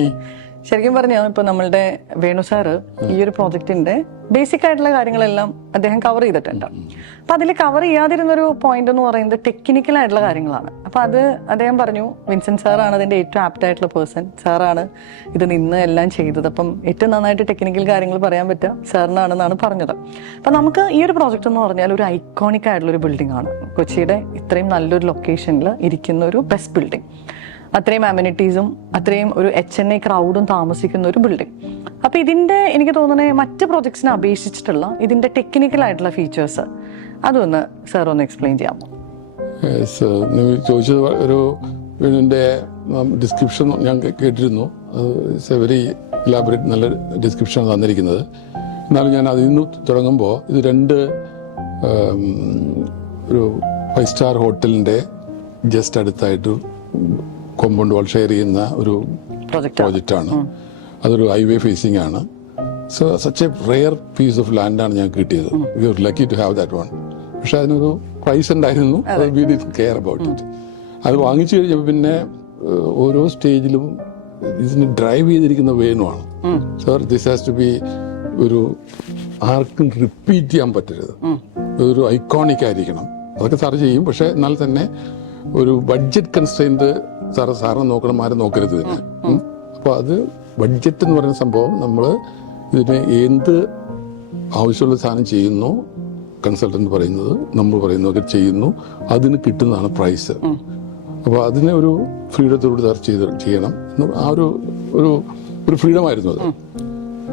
ശരിക്കും പറഞ്ഞാൽ ഇപ്പൊ നമ്മളുടെ വേണു സാറ് ഈ ഒരു പ്രോജക്റ്റിന്റെ ബേസിക് ആയിട്ടുള്ള കാര്യങ്ങളെല്ലാം അദ്ദേഹം കവർ ചെയ്തിട്ടുണ്ട്. അപ്പൊ അതിൽ കവർ ചെയ്യാതിരുന്നൊരു പോയിന്റ് എന്ന് പറയുന്നത് ടെക്നിക്കൽ ആയിട്ടുള്ള കാര്യങ്ങളാണ്. അപ്പൊ അത് അദ്ദേഹം പറഞ്ഞു വിൻസെന്റ് സാറാണ് അതിന്റെ ഏറ്റവും ആപ്റ്റ് ആയിട്ടുള്ള പേഴ്സൺ, സാറാണ് ഇത് നിന്ന് എല്ലാം ചെയ്തത്. അപ്പം ഏറ്റവും നന്നായിട്ട് ടെക്നിക്കൽ കാര്യങ്ങൾ പറയാൻ പറ്റുക സാറിനാണെന്നാണ് പറഞ്ഞത്. അപ്പൊ നമുക്ക് ഈ ഒരു പ്രോജക്റ്റ് എന്ന് പറഞ്ഞാൽ ഒരു ഐക്കോണിക് ആയിട്ടുള്ള ഒരു ബിൽഡിംഗ് ആണ്. കൊച്ചിയുടെ ഇത്രയും നല്ലൊരു ലൊക്കേഷനിൽ ഇരിക്കുന്ന ഒരു ബെസ്റ്റ് ബിൽഡിംഗ്, അത്രയും അമ്യൂണിറ്റീസും അത്രയും ഒരു HNI ക്രൗഡും താമസിക്കുന്ന ഒരു ബിൽഡിംഗ്. അപ്പൊ ഇതിന്റെ എനിക്ക് തോന്നുന്നത് മറ്റ് പ്രോജക്ട്സിനെ അപേക്ഷിച്ചിട്ടുള്ള ഇതിന്റെ ടെക്നിക്കൽ ആയിട്ടുള്ള ഫീച്ചേഴ്സ് അതൊന്ന് സാർ ഒന്ന് എക്സ്പ്ലെയിൻ ചെയ്യാമോ? ചോദിച്ചത് ഒരു വീടിന്റെ ഡിസ്ക്രിപ്ഷൻ ഞാൻ കേട്ടിരുന്നു. ഇറ്റ്സ് എ വെരി ഇലാബറേറ്റ്, നല്ല ഡിസ്ക്രിപ്ഷനാണ് തന്നിരിക്കുന്നത്. എന്നാലും ഞാൻ അതിൽ നിന്ന് തുടങ്ങുമ്പോൾ ഇത് ഒരു 5 സ്റ്റാർ ഹോട്ടലിന്റെ ജസ്റ്റ് അടുത്തായിട്ട് കോമ്പൗണ്ട് വാൾ ഷെയർ ചെയ്യുന്ന ഒരു പ്രോജക്റ്റാണ്. അതൊരു ഹൈവേ ഫേസിംഗ് ആണ്. So such a rare piece of ലാൻഡാണ് ഞാൻ കിട്ടിയത്. We are lucky to have that one. പക്ഷെ അതിനൊരു പ്രൈസ് ഉണ്ടായിരുന്നു. We did care about it. അത് വാങ്ങിച്ചു കഴിഞ്ഞപ്പോൾ പിന്നെ ഓരോ സ്റ്റേജിലും ഇതിന് ഡ്രൈവ് ചെയ്തിരിക്കുന്ന വേണുമാണ്. Sir, this has to be ഒരു ആർക്കും റിപ്പീറ്റ് ചെയ്യാൻ പറ്റരുത്, ഒരു ഐക്കോണിക് ആയിരിക്കണം. അതൊക്കെ സാറ് ചെയ്യും. പക്ഷെ എന്നാൽ തന്നെ ഒരു ബഡ്ജറ്റ് കൺസ്ട്രെയിന്റ് സാറിന് നോക്കണം, ആരും നോക്കരുത് ഇതിന്. അപ്പൊ അത് ബഡ്ജറ്റ് എന്ന് പറയുന്ന സംഭവം നമ്മൾ ഇതിന് എന്ത് ആവശ്യമുള്ള സാധനം ചെയ്യുന്നു, കൺസൾട്ടന്റ് പറയുന്നത് നമ്മൾ പറയുന്നതൊക്കെ ചെയ്യുന്നു, അതിന് കിട്ടുന്നതാണ് പ്രൈസ്. അപ്പോൾ അതിനെ ഒരു ഫ്രീഡത്തോട് ചെയ്യണം. ആ ഒരു ഫ്രീഡമായിരുന്നു അത്.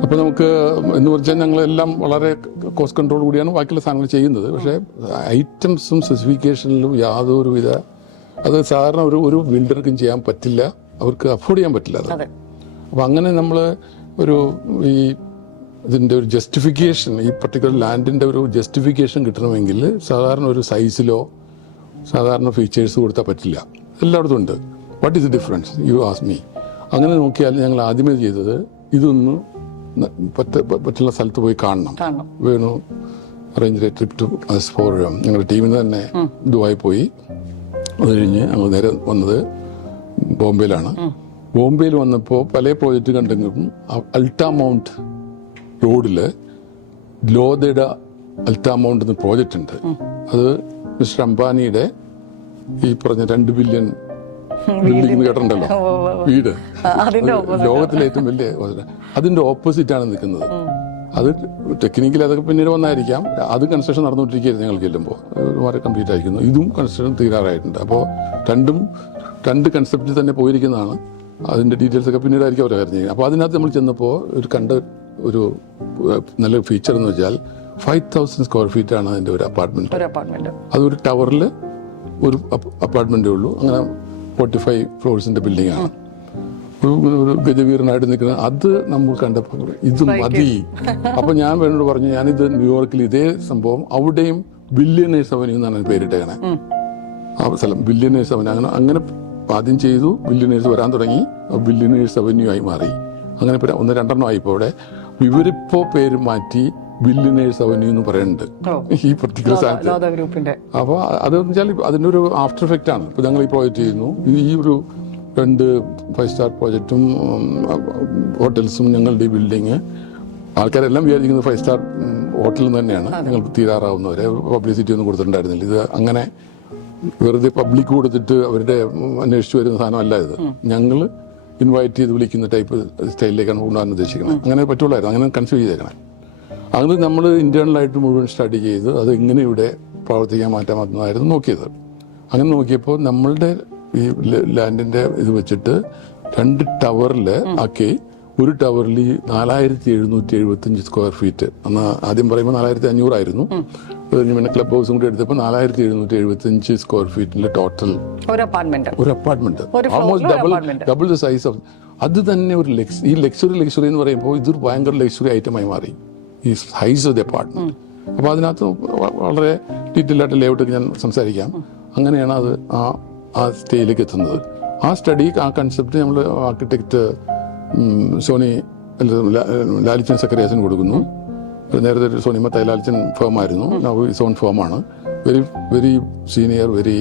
അപ്പോൾ നമുക്ക് എന്ന് വെച്ചാൽ ഞങ്ങളെല്ലാം വളരെ കോസ്റ്റ് കൺട്രോൾ കൂടിയാണ് ബാക്കിയുള്ള സാധനങ്ങൾ ചെയ്യുന്നത്. പക്ഷേ ഐറ്റംസും സ്പെസിഫിക്കേഷനിലും യാതൊരുവിധ, അത് സാധാരണ ഒരു ബിൽഡർക്കും ചെയ്യാൻ പറ്റില്ല, അവർക്ക് അഫോർഡ് ചെയ്യാൻ പറ്റില്ല അത്. അപ്പം അങ്ങനെ നമ്മൾ ഇതിൻ്റെ ഒരു ജസ്റ്റിഫിക്കേഷൻ, ഈ പർട്ടിക്കുലർ ലാൻഡിൻ്റെ ഒരു ജസ്റ്റിഫിക്കേഷൻ കിട്ടണമെങ്കിൽ സാധാരണ ഒരു സൈസിലോ സാധാരണ ഫീച്ചേഴ്സ് കൊടുത്താൽ പറ്റില്ല. എല്ലായിടത്തും ഉണ്ട്. What is the difference, you ask me. അങ്ങനെ നോക്കിയാൽ ഞങ്ങൾ ആദ്യമേ ചെയ്തത് ഇതൊന്ന് പറ്റുള്ള സ്ഥലത്ത് പോയി കാണണം. Venu arrange trip to for ഞങ്ങളുടെ ടീമിൽ നിന്ന് തന്നെ ദുബായി പോയി. അത് കഴിഞ്ഞ് ഞങ്ങൾ നേരെ വന്നത് ബോംബെയിലാണ്. ബോംബെയിൽ വന്നപ്പോൾ പല പ്രോജക്റ്റ് കണ്ടെങ്കിലും അൾട്ടാമൗണ്ട് റോഡില് ലോതയുടെ അൾട്ടാമൗണ്ട് എന്ന പ്രോജക്റ്റ് ഉണ്ട്. അത് മിസ്റ്റർ അംബാനിയുടെ ഈ പറഞ്ഞ 2 ബില്യൺ ബിൽഡിംഗ് കേട്ടിട്ടുണ്ടല്ലോ, വീട്, ലോകത്തിലെ ഏറ്റവും വലിയ, അതിന്റെ ഓപ്പോസിറ്റ് ആണ് നിൽക്കുന്നത്. അത് ടെക്നിക്കലി അതൊക്കെ പിന്നീട് വന്നായിരിക്കാം. അത് കൺസ്ട്രക്ഷൻ നടന്നുകൊണ്ടിരിക്കുകയായിരുന്നു ഞങ്ങൾ ചെല്ലുമ്പോൾ. വളരെ കംപ്ലീറ്റ് ആയിരിക്കുന്നു. ഇതും കൺസ്ട്രക്ഷൻ തീരാറായിട്ടുണ്ട്. അപ്പോൾ രണ്ട് കൺസെപ്റ്റിൽ തന്നെ പോയിരിക്കുന്നതാണ്. അതിന്റെ ഡീറ്റെയിൽസ് ഒക്കെ പിന്നീടായിരിക്കും അവർ കാര്യം ചെയ്യുന്നത്. അപ്പോൾ അതിനകത്ത് നമ്മൾ ചെന്നപ്പോൾ ഒരു നല്ല ഫീച്ചർ എന്ന് വെച്ചാൽ 5000 സ്ക്വയർ ഫീറ്റ് ആണ് അതിന്റെ ഒരു അപ്പാർട്ട്മെന്റ്. അതൊരു ടവറിൽ ഒരു അപ്പാർട്ട്മെന്റേ ഉള്ളൂ. അങ്ങനെ 45 ഫ്ലോർസിന്റെ ബിൽഡിംഗ് ആണ്. ഒരു ഗജവീരനായിട്ട് നിൽക്കുന്നത്. അത് നമ്മൾ കണ്ടപ്പോൾ ഇത് മതി. അപ്പൊ ഞാൻ വേണോട് പറഞ്ഞു, ഞാനിത് ന്യൂയോർക്കിൽ ഇതേ സംഭവം അവിടെയും ബില്യണേഴ്സ് അവന്യൂ എന്നാണ് പേരിട്ടേക്കണേ. ആ സ്ഥലം ബില്യണേഴ്സ് അവന്യൂ. അങ്ങനെ ആദ്യം ചെയ്തു, ബില്യണേഴ്സ് വരാൻ തുടങ്ങി, ബില്യണേഴ്സ് അവന്യൂ ആയി മാറി. അങ്ങനെ 1-2 ആയിപ്പോ അവിടെ. ഇവരിപ്പോ പേര് മാറ്റി ബില്യണേഴ്സ് അവന്യൂ എന്ന് പറയുന്നുണ്ട് ഈ പർട്ടിക്കുലർ സ്ഥലത്ത്. അപ്പൊ അതെന്ന് വെച്ചാൽ അതിന്റെ ഒരു ആഫ്റ്റർ എഫക്റ്റ് ആണ്. ഇപ്പൊ ഞങ്ങൾ ഈ പ്രോജക്റ്റ് ചെയ്യുന്നു. ഈ ഒരു 2 5 സ്റ്റാർ പ്രോജക്റ്റും ഹോട്ടൽസും ഞങ്ങളുടെ ഈ ബിൽഡിങ് ആൾക്കാരെല്ലാം വിചാരിക്കുന്നത് 5 സ്റ്റാർ ഹോട്ടലിൽ തന്നെയാണ് ഞങ്ങൾക്ക് തീരാറാവുന്നവരെ. പബ്ലിസിറ്റി ഒന്നും കൊടുത്തിട്ടുണ്ടായിരുന്നില്ല. ഇത് അങ്ങനെ വെറുതെ പബ്ലിക് കൊടുത്തിട്ട് അവരുടെ അന്വേഷിച്ച് വരുന്ന സാധനമല്ല ഇത്. ഞങ്ങൾ ഇൻവൈറ്റ് ചെയ്ത് വിളിക്കുന്ന ടൈപ്പ് സ്റ്റൈലിലേക്കാണ് കൊണ്ടുപോകാൻ ഉദ്ദേശിക്കുന്നത്. അങ്ങനെ പറ്റുള്ളായിരുന്നു, അങ്ങനെ കൺസീവ് ചെയ്തേക്കണം. അത് നമ്മൾ ഇന്റേണലായിട്ട് മുഴുവൻ സ്റ്റഡി ചെയ്ത് അത് എങ്ങനെ ഇവിടെ പ്രവർത്തിക്കാൻ മാറ്റാൻ പറ്റുന്നതായിരുന്നു നോക്കിയത്. അങ്ങനെ നോക്കിയപ്പോൾ നമ്മളുടെ ഈ ലാൻഡിന്റെ ഇത് വെച്ചിട്ട് 2 ടവറിൽ ആക്കി. ഒരു ടവറിൽ 4775 സ്ക്വയർ ഫീറ്റ്. അന്ന് ആദ്യം പറയുമ്പോൾ 4500 ആയിരുന്നു. പിന്നെ ക്ലബ് ഹൗസും കൂടി എടുത്തപ്പോൾ 4775 സ്ക്വയർ ഫീറ്റിൽ ടോട്ടൽ ഒരു apartment almost double the size of. അത് തന്നെ ഒരു ഈ ലക്ഷറി എന്ന് പറയുമ്പോൾ ഇതൊരു ഭയങ്കര ലക്ഷറി ഐറ്റമായി മാറി, ഈ സൈസ് ഓഫ് ദി അപ്പാർട്ട്മെന്റ്. അപ്പോൾ അതിനകത്ത് വളരെ ഡീറ്റെയിൽ ആയിട്ട് ലേഔട്ടൊക്കെ ഞാൻ സംസാരിക്കാം. അങ്ങനെയാണ് അത് ആ സ്റ്റേജിലേക്ക് എത്തുന്നത്. ആ സ്റ്റഡി, ആ കൺസെപ്റ്റ് നമ്മൾ ആർക്കിടെക്ട് സോണി ലാലിച്ചൻ സക്കറിയാസിന് കൊടുക്കുന്നു. നേരത്തെ ഒരു സോണി മത്തായി ലാലിച്ചൻ ഫേമായിരുന്നു, സോൺ ഫേമാണ്. Very senior, very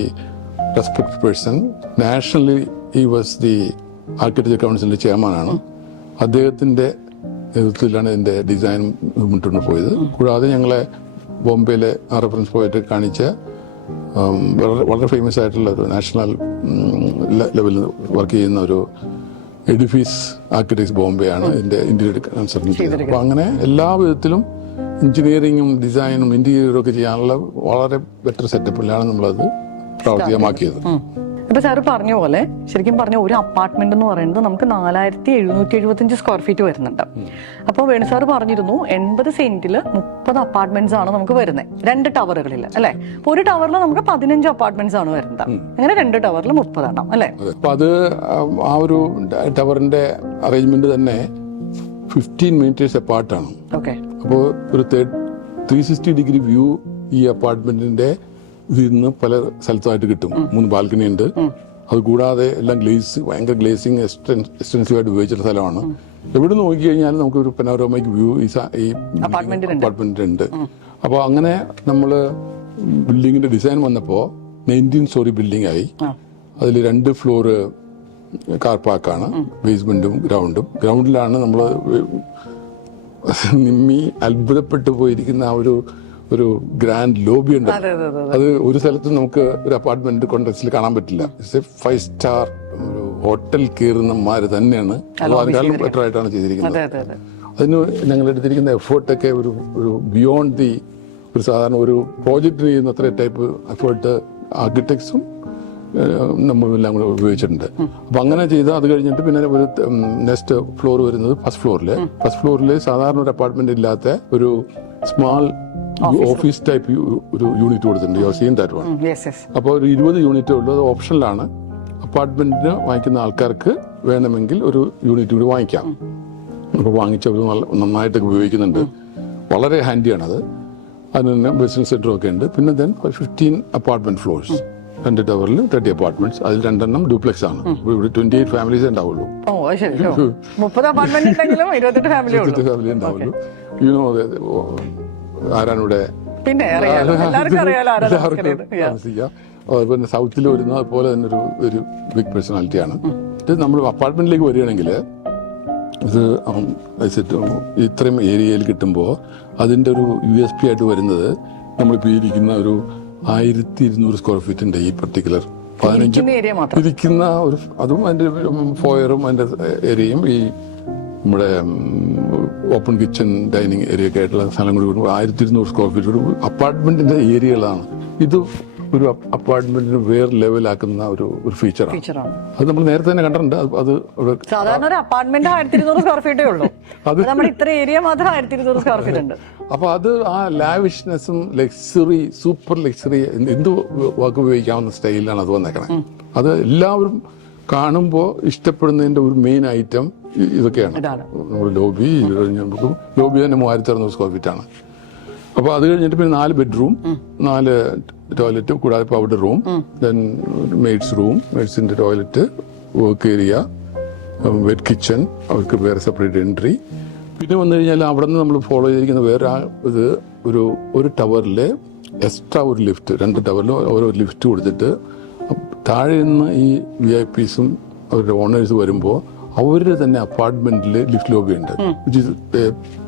respect person. Nationally he was the architecture കൗൺസിലിന്റെ ചെയർമാനാണ്. അദ്ദേഹത്തിന്റെ നേതൃത്വത്തിലാണ് ഇതിന്റെ ഡിസൈൻ മുന്നോട്ട് പോയത്. കൂടാതെ ഞങ്ങളെ ബോംബെയിലെ റെഫറൻസ് പോയിട്ട് കാണിച്ച വളരെ ഫേമസ് ആയിട്ടുള്ള ഒരു നാഷണൽ ലെവലിൽ വർക്ക് ചെയ്യുന്ന ഒരു എഡിഫീസ് ആർക്കിടെക്ട്സ് ബോംബെ ആണ് ഇതിന്റെ ഇന്റീരിയർ കൺസൾട്ടൻസി ചെയ്തത്. അപ്പൊ അങ്ങനെ എല്ലാ വിധത്തിലും എഞ്ചിനീയറിംഗും ഡിസൈനും ഇന്റീരിയറും ഒക്കെ ചെയ്യാനുള്ള വളരെ ബെറ്റർ സെറ്റപ്പിലാണ് നമ്മളത് പ്രാവർത്തികമാക്കിയത്. ഇപ്പൊ സാറ് പറഞ്ഞ പോലെ ശരിക്കും പറഞ്ഞ ഒരു അപ്പാർട്ട്മെന്റ് എന്ന് പറയുന്നത് നമുക്ക് 4775 സ്ക്വയർ ഫീറ്റ് വരുന്നുണ്ട്. അപ്പോൾ വേണു സാറ് പറഞ്ഞിരുന്നു 80 സെന്റിൽ 30 അപ്പാർട്ട്മെന്റ്സ് ആണ് നമുക്ക് വരുന്നത് 2 ടവറുകളിൽ, അല്ലെ? അപ്പൊ ഒരു ടവറിൽ നമുക്ക് 15 അപ്പാർട്ട്മെന്റ്സ് ആണ് വരുന്നത്. അങ്ങനെ 2 ടവറിൽ 30 എണ്ണം, അല്ലെ? അപ്പൊ അത് ആ ഒരു ടവറിന്റെ അറേഞ്ച്മെന്റ് തന്നെ 15 മീറ്റേഴ്സ് അപ്പാർട്ടാണ്. അപ്പോൾ ഒരു 360 ഡിഗ്രി വ്യൂ ഈ അപ്പാർട്ട്മെന്റിന്റെ ഇതിന്ന് പല സ്ഥലത്തായിട്ട് കിട്ടും. 3 ബാൽക്കണി ഉണ്ട്. അത് കൂടാതെ എല്ലാം ഭയങ്കര ഗ്ലേസിങ് എക്സ്റ്റൻസീവ് ആയിട്ട് ഉപയോഗിച്ചിട്ടുള്ള സ്ഥലമാണ്. എവിടെ നോക്കി കഴിഞ്ഞാൽ നമുക്ക് ഒരു പനോരമയ്ക്ക് വ്യൂ ഈ അപ്പാർട്ട്മെന്റ് ഉണ്ട്. അപ്പോൾ അങ്ങനെ നമ്മൾ ബിൽഡിങ്ങിന്റെ ഡിസൈൻ വന്നപ്പോൾ 19 സ്റ്റോറി ബിൽഡിംഗ് ആയി. അതിൽ 2 ഫ്ലോറ് കാർ പാർക്കാണ്, ബേസ്മെന്റും ഗ്രൗണ്ടിലാണ് നമ്മൾ നിമ്മി അത്ഭുതപ്പെട്ടു പോയിരിക്കുന്ന ആ ഒരു ഗ്രാൻഡ് ലോബി ഉണ്ട്. അത് ഒരു സ്ഥലത്തും നമുക്ക് ഒരു അപ്പാർട്ട്മെന്റ് കോൺടെക്സ്റ്റിൽ കാണാൻ പറ്റില്ല. 5 സ്റ്റാർ ഒരു ഹോട്ടൽ കയറുന്നമാര് തന്നെയാണ്. അതിനേക്കാളും ബെറ്റർ ആയിട്ടാണ് ചെയ്തിരിക്കുന്നത്. അതിന് ഞങ്ങൾ എടുത്തിരിക്കുന്ന എഫേർട്ടൊക്കെ ഒരു ബിയോണ്ട് ദി ഒരു സാധാരണ ഒരു പ്രോജക്റ്റ് ചെയ്യുന്ന അത്ര ടൈപ്പ് എഫേർട്ട് ആർക്കിടെക്ട്സും നമ്മളെല്ലാം കൂടെ ഉപയോഗിച്ചിട്ടുണ്ട്. അപ്പൊ അങ്ങനെ ചെയ്ത് അത് കഴിഞ്ഞിട്ട് പിന്നെ ഒരു നെക്സ്റ്റ് ഫ്ലോർ വരുന്നത് ഫസ്റ്റ് ഫ്ലോറിൽ സാധാരണ ഒരു അപ്പാർട്ട്മെന്റ് ഇല്ലാത്ത ഒരു സ്മാൾ ഓഫീസ് ടൈപ്പ് ഒരു യൂണിറ്റ് കൊടുത്തിട്ടുണ്ട്. You seen that one. അപ്പോൾ ഒരു 20 യൂണിറ്റേ ഉള്ളൂ. അത് ഓപ്ഷനിലാണ്. അപ്പാർട്ട്മെന്റിന് വാങ്ങിക്കുന്ന ആൾക്കാർക്ക് വേണമെങ്കിൽ ഒരു യൂണിറ്റ് കൂടി വാങ്ങിക്കാം. അപ്പോൾ വാങ്ങിച്ചവർ നന്നായിട്ട് ഉപയോഗിക്കുന്നുണ്ട്. വളരെ ഹാൻഡിയാണത്. അതിന് തന്നെ ബിസിനസ് സെന്ററും ഒക്കെ ഉണ്ട്. പിന്നെ 15 അപ്പാർട്ട്മെന്റ് ഫ്ലോർസ്, 2 ടവറിൽ 30 അപ്പാർട്ട്മെന്റ്സ്. അതിൽ 2 എണ്ണം ഡ്യൂപ്ലെക്സ് ആണ്. ഇവിടെ 28 ഫാമിലീസ് ഉണ്ടാവുള്ളൂ. 30 അപ്പാർട്ട്മെന്റ് ഉണ്ടെങ്കിലും 28 ഫാമിലി ഉണ്ടാവുള്ളൂ. യുനോ ആരാണ് ഇവിടെ പിന്നെ താമസിക്കാം. പിന്നെ സൗത്തിൽ വരുന്നത് പോലെ തന്നെ ഒരു ബിഗ് പേഴ്സണാലിറ്റിയാണ്. ഇത് നമ്മൾ അപ്പാർട്ട്മെന്റിലേക്ക് വരികയാണെങ്കിൽ ഇത് ഇത്രയും ഏരിയയിൽ കിട്ടുമ്പോൾ അതിന്റെ ഒരു USP ആയിട്ട് വരുന്നത് നമ്മളിപ്പോൾ ഇരിക്കുന്ന ഒരു 1200 സ്ക്വയർ ഫീറ്റിന്റെ ഈ പർട്ടിക്കുലർ 15 ഇരിക്കുന്ന ഒരു അതും അതിന്റെ ഫോയറും അതിന്റെ ഏരിയയും ഈ നമ്മുടെ ഓപ്പൺ കിച്ചൺ ഡൈനിങ് ഏരിയ ഒക്കെ ആയിട്ടുള്ള സ്ഥലം കൂടി 1200 സ്ക്വയർ ഫീറ്റ് ഒരു അപ്പാർട്ട്മെന്റിന്റെ ഏരിയകളാണ്. ഇത് ഒരു അപ്പാർട്ട്മെന്റിന് വേറെ ലെവലാക്കുന്ന ഒരു ഫീച്ചറാണ്. അത് നമ്മൾ നേരത്തെ തന്നെ കണ്ടിട്ടുണ്ട്. അത് സാധാരണ ഒരു അപ്പാർട്ട്മെന്റ് 1200 സ്ക്വയർ ഫീറ്റേ ഉള്ളൂ. അത് നമ്മുടെ ഇത്ര ഏരിയ മാത്രം 1200 സ്ക്വയർ ഫീറ്റ് ഉണ്ട്. അപ്പൊ അത് ആ ലാവിഷ്നെസ്സും ലക്സറി, സൂപ്പർ ലക്സറി, എന്ത് വാക്ക് ഉപയോഗിക്കാവുന്ന സ്റ്റൈലിലാണ് അത് വന്നേക്കണേ. അത് എല്ലാവരും കാണുമ്പോൾ ഇഷ്ടപ്പെടുന്നതിന്റെ ഒരു മെയിൻ ഐറ്റം ഇതൊക്കെയാണ്. ലോബി തന്നെ 3600 സ്ക്വയർ ഫീറ്റ് ആണ്. അപ്പോൾ അത് കഴിഞ്ഞിട്ട് പിന്നെ 4 ബെഡ്റൂം, 4 ടോയ്ലറ്റ്, കൂടാതെ പൗഡർ റൂം, ദെൻ മെയ്ഡ്സിന്റെ toilet, work area, wet kitchen, അവർക്ക് വേറെ സെപ്പറേറ്റ് എൻട്രി. പിന്നെ വന്നു കഴിഞ്ഞാൽ അവിടെ നിന്ന് നമ്മൾ ഫോളോ ചെയ്തിരിക്കുന്ന വേറെ ഇത് ഒരു ടവറിൽ എക്സ്ട്രാ ഒരു ലിഫ്റ്റ്, 2 ടവറിൽ ഓരോ ലിഫ്റ്റ് കൊടുത്തിട്ട് താഴെ നിന്ന് ഈ VIPസും അവരുടെ ഓണേഴ്സ് വരുമ്പോൾ അവരുടെ തന്നെ അപ്പാർട്ട്മെന്റിൽ ലിഫ്റ്റ് ലോബി ഉണ്ട്.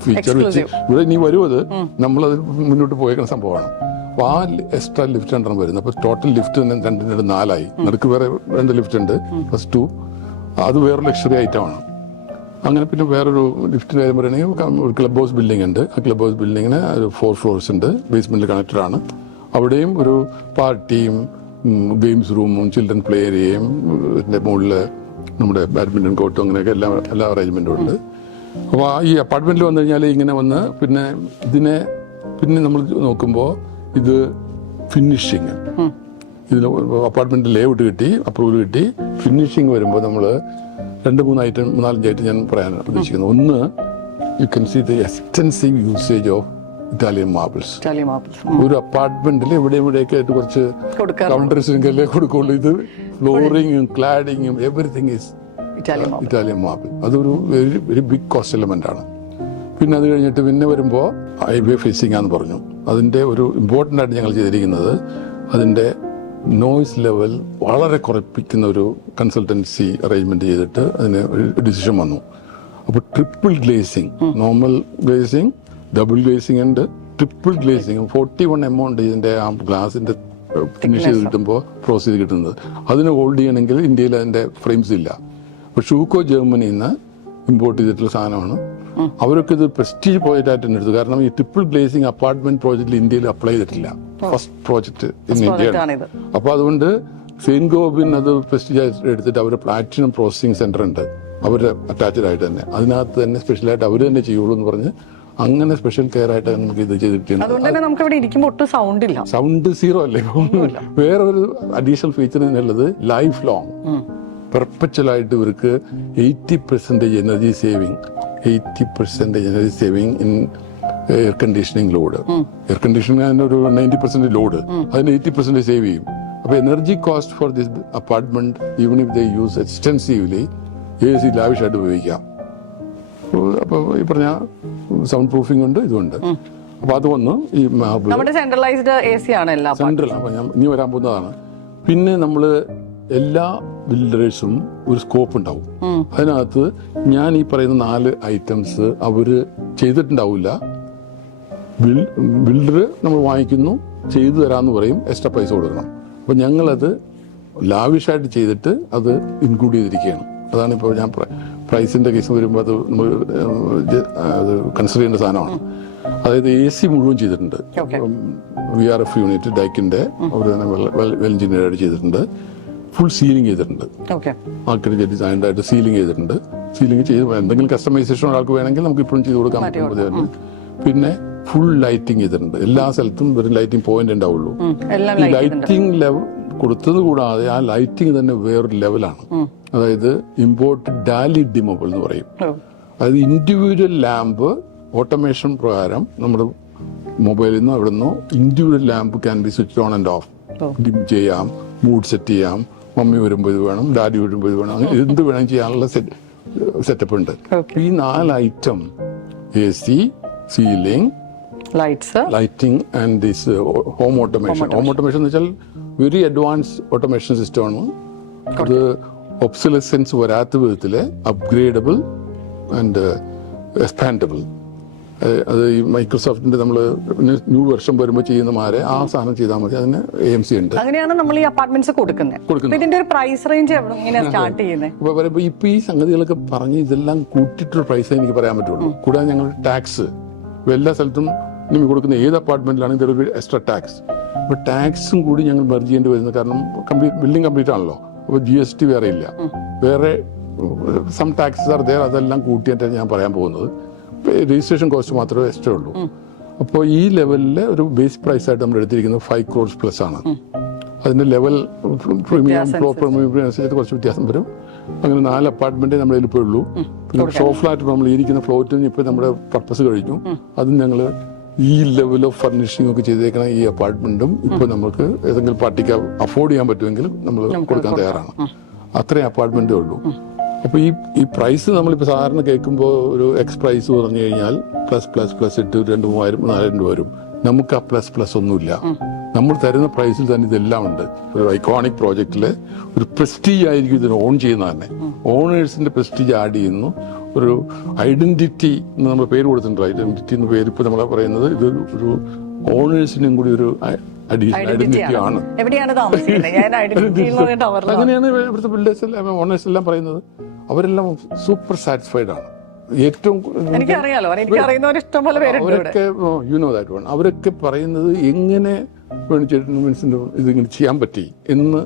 ഫീച്ചർ വെച്ച് ഇവിടെ ഇനി വരുമത് നമ്മളത് മുന്നോട്ട് പോയേക്കുന്ന സംഭവമാണ്. അപ്പോൾ ആ എക്സ്ട്രാ ലിഫ്റ്റ് രണ്ടെണ്ണം വരുന്നത്. അപ്പോൾ ടോട്ടൽ ലിഫ്റ്റ് തന്നെ രണ്ടിൻ്റെ 4ആയി. നടുക്ക് വേറെ 2 ലിഫ്റ്റ് ഉണ്ട്, പ്ലസ് 2. അത് വേറെ ലക്ഷറി ഐറ്റമാണ്. അങ്ങനെ പിന്നെ വേറൊരു ലിഫ്റ്റിന് കാര്യം പറയുകയാണെങ്കിൽ ഒരു ക്ലബ് ഹൗസ് ബിൽഡിംഗ് ഉണ്ട്. ആ ക്ലബ് ഹൗസ് ബിൽഡിങ്ങിന് ഒരു 4 ഫ്ലോർസ് ഉണ്ട്, ബേസ്മെന്റിൽ കണക്റ്റഡ് ആണ്. അവിടെയും ഒരു പാർട്ടിയും ഗെയിംസ് റൂമും ചിൽഡ്രൻ പ്ലേ ഏരിയയും ഇതിൻ്റെ മുകളിൽ നമ്മുടെ ബാഡ്മിൻ്റൺ കോർട്ടും അങ്ങനെയൊക്കെ എല്ലാ അറേഞ്ച്മെൻറ്റും ഉണ്ട്. അപ്പോൾ ഈ അപ്പാർട്ട്മെൻറ്റിൽ വന്നു കഴിഞ്ഞാൽ ഇങ്ങനെ വന്ന് പിന്നെ നമ്മൾ നോക്കുമ്പോൾ ഇത് ഫിനിഷിങ്, ഇതിന് അപ്പാർട്ട്മെൻറ്റ് ലേഔട്ട് കിട്ടി, അപ്രൂവൽ കിട്ടി. ഫിനിഷിങ് വരുമ്പോൾ നമ്മൾ 2-3 ഐറ്റം 4-5 ഐറ്റം ഞാൻ പറയാൻ ഉദ്ദേശിക്കുന്നു. ഒന്ന്, you can see the extensive usage of Italian marbles. ഒരു അപ്പാർട്ട്മെന്റിൽ എവിടെയൊക്കെ ആയിട്ട് കുറച്ച് കൗണ്ടേഴ്സിനൊക്കെ കൊടുക്കുള്ളൂ. ഇത് ഫ്ലോറിങ്ങും ക്ലാഡിങ്ങും എവറിത്തിങ് ഈസ് ഇറ്റാലിയൻ മാർബിൾ. അതൊരു very very big cost element ആണ്. പിന്നെ അത് കഴിഞ്ഞിട്ട് പിന്നെ വരുമ്പോൾ ഹൈവേ ഫേസിംഗ് ആണെന്ന് പറഞ്ഞു. അതിന്റെ ഒരു ഇമ്പോർട്ടൻ്റ് ആയിട്ട് ഞങ്ങൾ ചെയ്തിരിക്കുന്നത് അതിന്റെ നോയ്സ് ലെവൽ വളരെ കുറപ്പിക്കുന്ന ഒരു കൺസൾട്ടൻസി അറേഞ്ച്മെന്റ് ചെയ്തിട്ട് അതിന് ഒരു ഡിസിഷൻ വന്നു. അപ്പോൾ triple glazing, normal glazing, double glazing ഉണ്ട്, ട്രിപ്പിൾ ഗ്ലേസിംഗ്. 41 എമൗണ്ട് ഇതിന്റെ ആ ഗ്ലാസിന്റെ ഫിനിഷ് ചെയ്ത് കിട്ടുമ്പോൾ പ്രോസസ് ചെയ്ത് കിട്ടുന്നത്. അതിന് ഹോൾഡ് ചെയ്യണമെങ്കിൽ ഇന്ത്യയിൽ അതിന്റെ ഫ്രെയിംസ് ഇല്ല. അപ്പോൾ ഷൂക്കോ ജർമ്മനിയിൽ നിന്ന് ഇമ്പോർട്ട് ചെയ്തിട്ടുള്ള സാധനമാണ്. അവരൊക്കെ ഇത് പ്രസ്റ്റീജ് പ്രോജക്റ്റ് ആയിട്ട് തന്നെ എടുത്തു. കാരണം ഈ ട്രിപ്പിൾ ഗ്ലേസിംഗ് അപ്പാർട്ട്മെന്റ് പ്രോജക്റ്റിൽ ഇന്ത്യയിൽ അപ്ലൈ ചെയ്തിട്ടില്ല. First project in India. അപ്പോൾ അതുകൊണ്ട് സെയിന്റ് ഗോബിൻ അത് പ്രസ്റ്റീജ് ആയിട്ട് എടുത്തിട്ട് അവരുടെ പ്ലാറ്റിനം പ്രോസസിംഗ് സെന്റർ ഉണ്ട്, അവരുടെ അറ്റാച്ച്ഡ് ആയിട്ട് തന്നെ. അതിനകത്ത് തന്നെ സ്പെഷ്യലായിട്ട് അവർ തന്നെ ചെയ്യുള്ളൂ എന്ന് പറഞ്ഞ് അങ്ങനെ സ്പെഷ്യൽ കെയർ ആയിട്ട് നമുക്ക് ഇത് ചെയ്തിട്ടുണ്ട്. അതുകൊണ്ട് തന്നെ നമുക്ക് ഇവിടെ ഇരിക്കുമ്പോൾ ഒട്ടും സൗണ്ട് ഇല്ല. സൗണ്ട് സീറോ അല്ലേ. വേറെ ഒരു അഡീഷണൽ ഫീച്ചർ എന്നുള്ളത് ലൈഫ് ലോങ് പെർപ്പച്വൽ ആയിട്ട് ഇവർക്ക് 80% energy saving, 80% energy saving in air conditioning load. Air conditioning അതിന് ഒരു 90% ലോഡ്, അതിന് 80% സേവ് ചെയ്യും. അപ്പൊ energy cost for this apartment even if they use extensively AC ലാവിഷായിട്ട് ഉപയോഗിക്കാം. അപ്പൊ ഈ പറഞ്ഞ സൗണ്ട് പ്രൂഫിംഗ് ഉണ്ട്, ഇതുണ്ട്. അപ്പൊ അത് വന്ന് ഈ സെൻട്രലൈസ്ഡ് AC ആണ് എല്ലാം സെൻട്രൽ. അപ്പൊ ഞാൻ ഇനി വരാൻ പോകുന്നതാണ്. പിന്നെ നമ്മള് എല്ലാ ബിൽഡേഴ്സും ഒരു സ്കോപ്പ് ഉണ്ടാവും. അതിനകത്ത് ഞാൻ ഈ പറയുന്ന 4 ഐറ്റംസ് അവര് ചെയ്തിട്ടുണ്ടാവില്ല. ബിൽഡർ നമ്മൾ വാങ്ങിക്കുന്നു, ചെയ്തു തരാമെന്ന് പറയും, എക്സ്ട്രാ പൈസ കൊടുക്കണം. അപ്പൊ ഞങ്ങളത് ലാവിഷായിട്ട് ചെയ്തിട്ട് അത് ഇൻക്ലൂഡ് ചെയ്തിരിക്കുകയാണ്. അതാണ് ഇപ്പോൾ ഞാൻ പ്രൈസിന്റെ കേസ് വരുമ്പോൾ അത് നമ്മൾ കൺസിഡർ ചെയ്യേണ്ട സാധനമാണ്. അതായത് AC മുഴുവൻ ചെയ്തിട്ടുണ്ട്. VRF യൂണിറ്റ് ഡൈക്കിന്റെ അവർ തന്നെ വെൽ എഞ്ചിനീയർഡ് ചെയ്തിട്ടുണ്ട്. ഫുൾ സീലിംഗ് ചെയ്തിട്ടുണ്ട്. ആർക്കിടെക്ചർ ഡിസൈൻഡ് ആയിട്ട് സീലിംഗ് ചെയ്തിട്ടുണ്ട്. സീലിംഗ് ചെയ്ത് എന്തെങ്കിലും കസ്റ്റമൈസേഷൻ ഒരാൾക്ക് വേണമെങ്കിൽ നമുക്ക് ഇപ്പോഴും ചെയ്ത് കൊടുക്കാൻ പറ്റും. പിന്നെ ഫുൾ ലൈറ്റിംഗ് ചെയ്തിട്ടുണ്ട്. എല്ലാ സ്ഥലത്തും ഒരു ലൈറ്റിംഗ് പോയിന്റ് ഉണ്ടാവുള്ളൂ. ഈ ലൈറ്റിംഗ് ലെവൽ കൊടുത്തത് കൂടാതെ ആ ലൈറ്റിംഗ് തന്നെ വേറൊരു ലെവലാണ്. അതായത് ഇമ്പോർട്ടഡ് ഡാലി ഡിമബിൾ എന്ന് പറയും. അതായത് ഇൻഡിവിജ്വൽ ലാമ്പ് ഓട്ടോമേഷൻ പ്രകാരം നമ്മുടെ മൊബൈലിൽ നിന്നോ എവിടെ നിന്നോ individual lamp can be switch on and of. Dim ചെയ്യാം, മൂഡ് സെറ്റ് ചെയ്യാം, മമ്മി വരുമ്പോൾ ഇത് വേണം, ഡാഡി വരുമ്പോൾ ഇത് വേണം, അങ്ങനെ എന്ത് വേണം ചെയ്യാനുള്ള സെറ്റപ്പ് ഉണ്ട്. ഈ 4 item AC, ceiling, lighting and this home automation. Home automation എന്ന് വെച്ചാൽ വെരി അഡ്വാൻസ് ഓട്ടോമേഷൻ സിസ്റ്റം ആണ്. അത് ഒബ്സലസൻസ് വരാത്ത വിധത്തില് അപ്ഗ്രേഡബിൾ ആൻഡ് എക്സ്പാൻഡബിൾ. അത് ഈ മൈക്രോസോഫ്റ്റിന്റെ നമ്മൾ ന്യൂ വെർഷൻ വരുമ്പോൾ ചെയ്യുന്നമാരെ ആ സാധനം ചെയ്താൽ മതി. അതിന് AMC ഉണ്ട്. അങ്ങനെയാണ് നമ്മൾ ഈ അപ്പാർട്ട്മെന്റ്സ് കൊടുക്കുന്നത്. ഇതിന്റെ ഒരു പ്രൈസ് റേഞ്ച് എങ്ങനെയാണ് സ്റ്റാർട്ട് ചെയ്യുന്നത്? ഇപ്പൊ ഈ സംഗതികളൊക്കെ പറഞ്ഞ് ഇതെല്ലാം കൂട്ടിയിട്ടൊരു പ്രൈസ് എനിക്ക് പറയാൻ പറ്റുള്ളൂ. കൂടാതെ ഞങ്ങൾ ടാക്സ് എല്ലാ സ്ഥലത്തും നിങ്ങൾ കൊടുക്കുന്ന ഏത് അപ്പാർട്ട്മെന്റിലാണെങ്കിൽ ഇതൊരു എക്സ്ട്രാ ടാക്സ്. അപ്പൊ ടാക്സും കൂടി ഞങ്ങൾ മെർജ് ചെയ്യേണ്ടി വരുന്നത്. കാരണം ബിൽഡിംഗ് കംപ്ലീറ്റ് ആണല്ലോ. അപ്പൊ GST വേറെ ഇല്ല, വേറെ സം ടാക്സസ് ആർ ദേർ. അതെല്ലാം കൂട്ടിയിട്ടാണ് ഞാൻ പറയാൻ പോകുന്നത്. രജിസ്ട്രേഷൻ കോസ്റ്റ് മാത്രമേ എക്സ്ട്രാ ഉള്ളൂ. അപ്പോൾ ഈ ലെവലിലെ ഒരു ബേസ് പ്രൈസ് ആയിട്ട് നമ്മൾ എടുത്തിരിക്കുന്നത് 5 crores പ്ലസ് ആണ്. അതിന്റെ ലെവൽ പ്രീമിയം ഫ്ലോർ പ്രീമിയം അനുസരിച്ച് കുറച്ച് വ്യത്യാസം വരും. അങ്ങനെ 4 അപ്പാർട്ട്മെന്റേ നമ്മുടെ കയ്യിൽ ഇപ്പോൾ ഉള്ളൂ. പിന്നെ ഷോ ഫ്ലാറ്റ് നമ്മൾ ഇരിക്കുന്ന ഫ്ലോറ്റിന് ഇപ്പൊ നമ്മുടെ പർപ്പസ് കഴിഞ്ഞു. അതും ഞങ്ങൾ ഈ ലെവൽ ഓഫ് ഫർണിഷിംഗ് ഒക്കെ ചെയ്തേക്കണം. ഈ അപ്പാർട്ട്മെന്റും ഇപ്പൊ നമുക്ക് ഏതെങ്കിലും പാർട്ടിക്ക് അഫോർഡ് ചെയ്യാൻ പറ്റുമെങ്കിൽ നമ്മൾ കൊടുക്കാൻ തയ്യാറാണ്. അത്രയും അപ്പാർട്ട്മെന്റേ ഉള്ളൂ. അപ്പൊ ഈ പ്രൈസ് നമ്മളിപ്പോ സാധാരണ കേൾക്കുമ്പോൾ ഒരു എക്സ് പ്രൈസ് പറഞ്ഞു കഴിഞ്ഞാൽ പ്ലസ് ഇട്ട് 2,000-3,000 രൂപ വരും. നമുക്ക് ആ പ്ലസ് ഒന്നുമില്ല. നമ്മൾ തരുന്ന പ്രൈസിൽ തന്നെ ഇതെല്ലാം ഉണ്ട്. ഒരു ഐക്കോണിക് പ്രോജക്റ്റില് ഒരു പ്രസ്റ്റീജ് ആയിരിക്കും ഇതിന് ഓൺ ചെയ്യുന്ന തന്നെ. ഓണേഴ്സിന്റെ പ്രസ്റ്റീജ് ആഡ് ചെയ്യുന്നു. ഒരു ഐഡന്റിറ്റി എന്ന് നമ്മൾ പേര് കൊടുത്തിട്ടുണ്ട്. ഐഡന്റിറ്റി എന്ന പേര് ഇപ്പൊ നമ്മൾ പറയുന്നത് ഇത് ഒരു ഓണേഴ്സിനും കൂടി ഒരു അഡീഷണൽ ഐഡന്റിറ്റി ആണ്. എവിടെയാണ് താമസിക്കുന്നത്? ഞാൻ ഐഡന്റിറ്റി ടവറിലാണ്. അങ്ങനെയാണ് ഇവിടുത്തെ ബിൽഡേഴ്സ് എല്ലാം ഓണേഴ്സ് എല്ലാം പറയുന്നത്. അവരെല്ലാം സൂപ്പർ സാറ്റിസ്ഫൈഡ് ആണ്. ഏറ്റവും എനിക്കറിയാലോ, എനിക്കറിയുന്നവർ ഇഷ്ടം പോലെ പേരുണ്ട് ഇവിടെ. അവരൊക്കെ യു നോ ദാറ്റ് വൺ. അവരൊക്കെ പറയുന്നത് എങ്ങനെ വേണിച്ചേട്ടൻ്റെ ഇതിങ്ങനെ ചെയ്യാൻ പറ്റി എന്ന്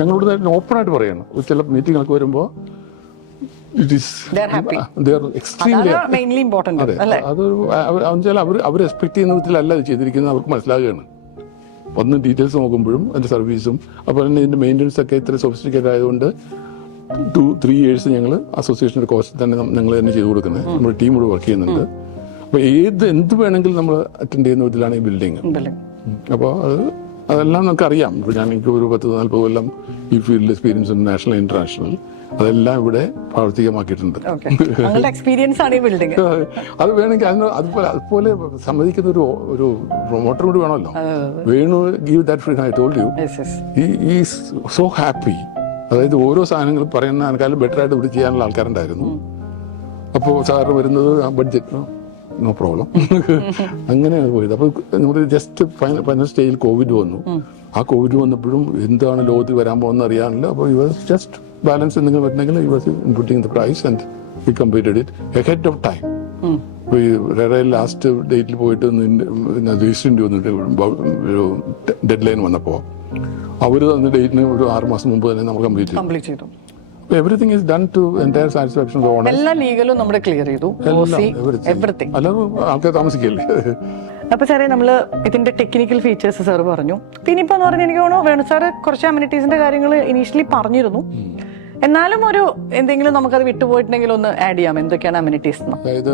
ഞങ്ങളോട് ഓപ്പൺ ആയിട്ട് പറയണം. ചില മീറ്റിങ്ങൊക്കെ വരുമ്പോൾ it is extremely mainly important. അതെ, അതൊരു അവർ എക്സ്പെക്ട് ചെയ്യുന്ന വിധത്തിലല്ല ഇത് ചെയ്തിരിക്കുന്നത്. അവർക്ക് മനസ്സിലാകുകയാണ്. ഒന്ന് ഡീറ്റെയിൽസ് നോക്കുമ്പോഴും അതിന്റെ സർവീസും അപ്പോൾ തന്നെ ഇതിന്റെ മെയിൻ്റെനൻസ് ഒക്കെ ഇത്ര സൊഫിസ്റ്റിക്കേറ്റഡ് ആയതുകൊണ്ട് 2-3 years ഞങ്ങൾ അസോസിയേഷൻ്റെ കോസ്റ്റ് തന്നെ ഞങ്ങൾ തന്നെ ചെയ്തു കൊടുക്കുന്നത്. നമ്മുടെ ടീം കൂടെ വർക്ക് ചെയ്യുന്നുണ്ട്. അപ്പോൾ എന്ത് വേണമെങ്കിലും നമ്മൾ അറ്റൻഡ് ചെയ്യുന്ന വിധത്തിലാണ് ഈ ബിൽഡിങ്. അപ്പോൾ അതെല്ലാം നമുക്ക് അറിയാം. ഇപ്പോൾ ഞാൻ എനിക്ക് ഒരു 10-40 കൊല്ലം ഈ ഫീൽഡിൽ എക്സ്പീരിയൻസ് ഉണ്ട്, നാഷണൽ ഇന്റർനാഷണൽ. അതെല്ലാം ഇവിടെ പ്രാവർത്തികമാക്കിയിട്ടുണ്ട്. എക്സ്പീരിയൻസ് ആണ് ഈ ബിൽഡിംഗ്. അത് വേണമെങ്കിൽ അതുപോലെ സമ്മതിക്കുന്ന ഒരു പ്രൊമോട്ടർ കൂടി വേണമല്ലോ. Venu give that freedom. I told you he is so happy. അതായത് ഓരോ സാധനങ്ങളും പറയുന്നതിനേക്കാളും ബെറ്റർ ആയിട്ട് ഇവിടെ ചെയ്യാനുള്ള ആൾക്കാരുണ്ടായിരുന്നു. അപ്പോൾ സാറ് വരുന്നത് ആ ബഡ്ജറ്റ് നോ പ്രോബ്ലം അങ്ങനെയാണ് പോയത്. അപ്പോൾ നമ്മുടെ ജസ്റ്റ് ഫൈനൽ സ്റ്റേജിൽ കോവിഡ് വന്നു. ആ കോവിഡ് വന്നപ്പോഴും എന്താണ് ലോകത്തിൽ വരാൻ പോകുന്നത് അറിയാനില്ല. അപ്പോൾ ഈ വാസ് ജസ്റ്റ് ബാലൻസ് എന്തെങ്കിലും പറ്റണമെങ്കിൽ ഈ was inputting the price and we completed it ahead of time. ഇപ്പോൾ ഈ റെറയിൽ ലാസ്റ്റ് ഡേറ്റിൽ പോയിട്ട് രജിസ്റ്ററിൻ്റെ വന്നിട്ട് ഒരു ഡെഡ് ലൈൻ വന്നപ്പോൾ അവർ തന്ന ഡേറ്റിന് ഒരു 6 മാസം മുമ്പ് തന്നെ നമ്മൾ കംപ്ലീറ്റ് ചെയ്തു. Everything is done to entire satisfaction of owners. എല്ലാ ലീഗലും നമ്മൾ ക്ലിയർ ചെയ്തു. എവറിത്തിങ്. അല്ലാതെ ആൾക്കാർ താമസിക്കില്ലേ. അപ്പൊ സാറേ, നമ്മള് ഇതിന്റെ ടെക്നിക്കൽ ഫീച്ചേഴ്സ് സാർ പറഞ്ഞു. പിന്നെ ഇപ്പൊ എന്ന് പറഞ്ഞാൽ എനിക്ക് തോന്നുന്നു വേണു സാറ് കുറച്ച് അമ്യൂണിറ്റീസിന്റെ കാര്യങ്ങൾ ഇനീഷ്യലി പറഞ്ഞിരുന്നു. എന്നാലും ഒരു എന്തെങ്കിലും നമുക്കത് വിട്ടുപോയിട്ടുണ്ടെങ്കിൽ ഒന്ന് ആഡ് ചെയ്യാം. എന്തൊക്കെയാണ് അമ്യൂണിറ്റീസ്? അതായത്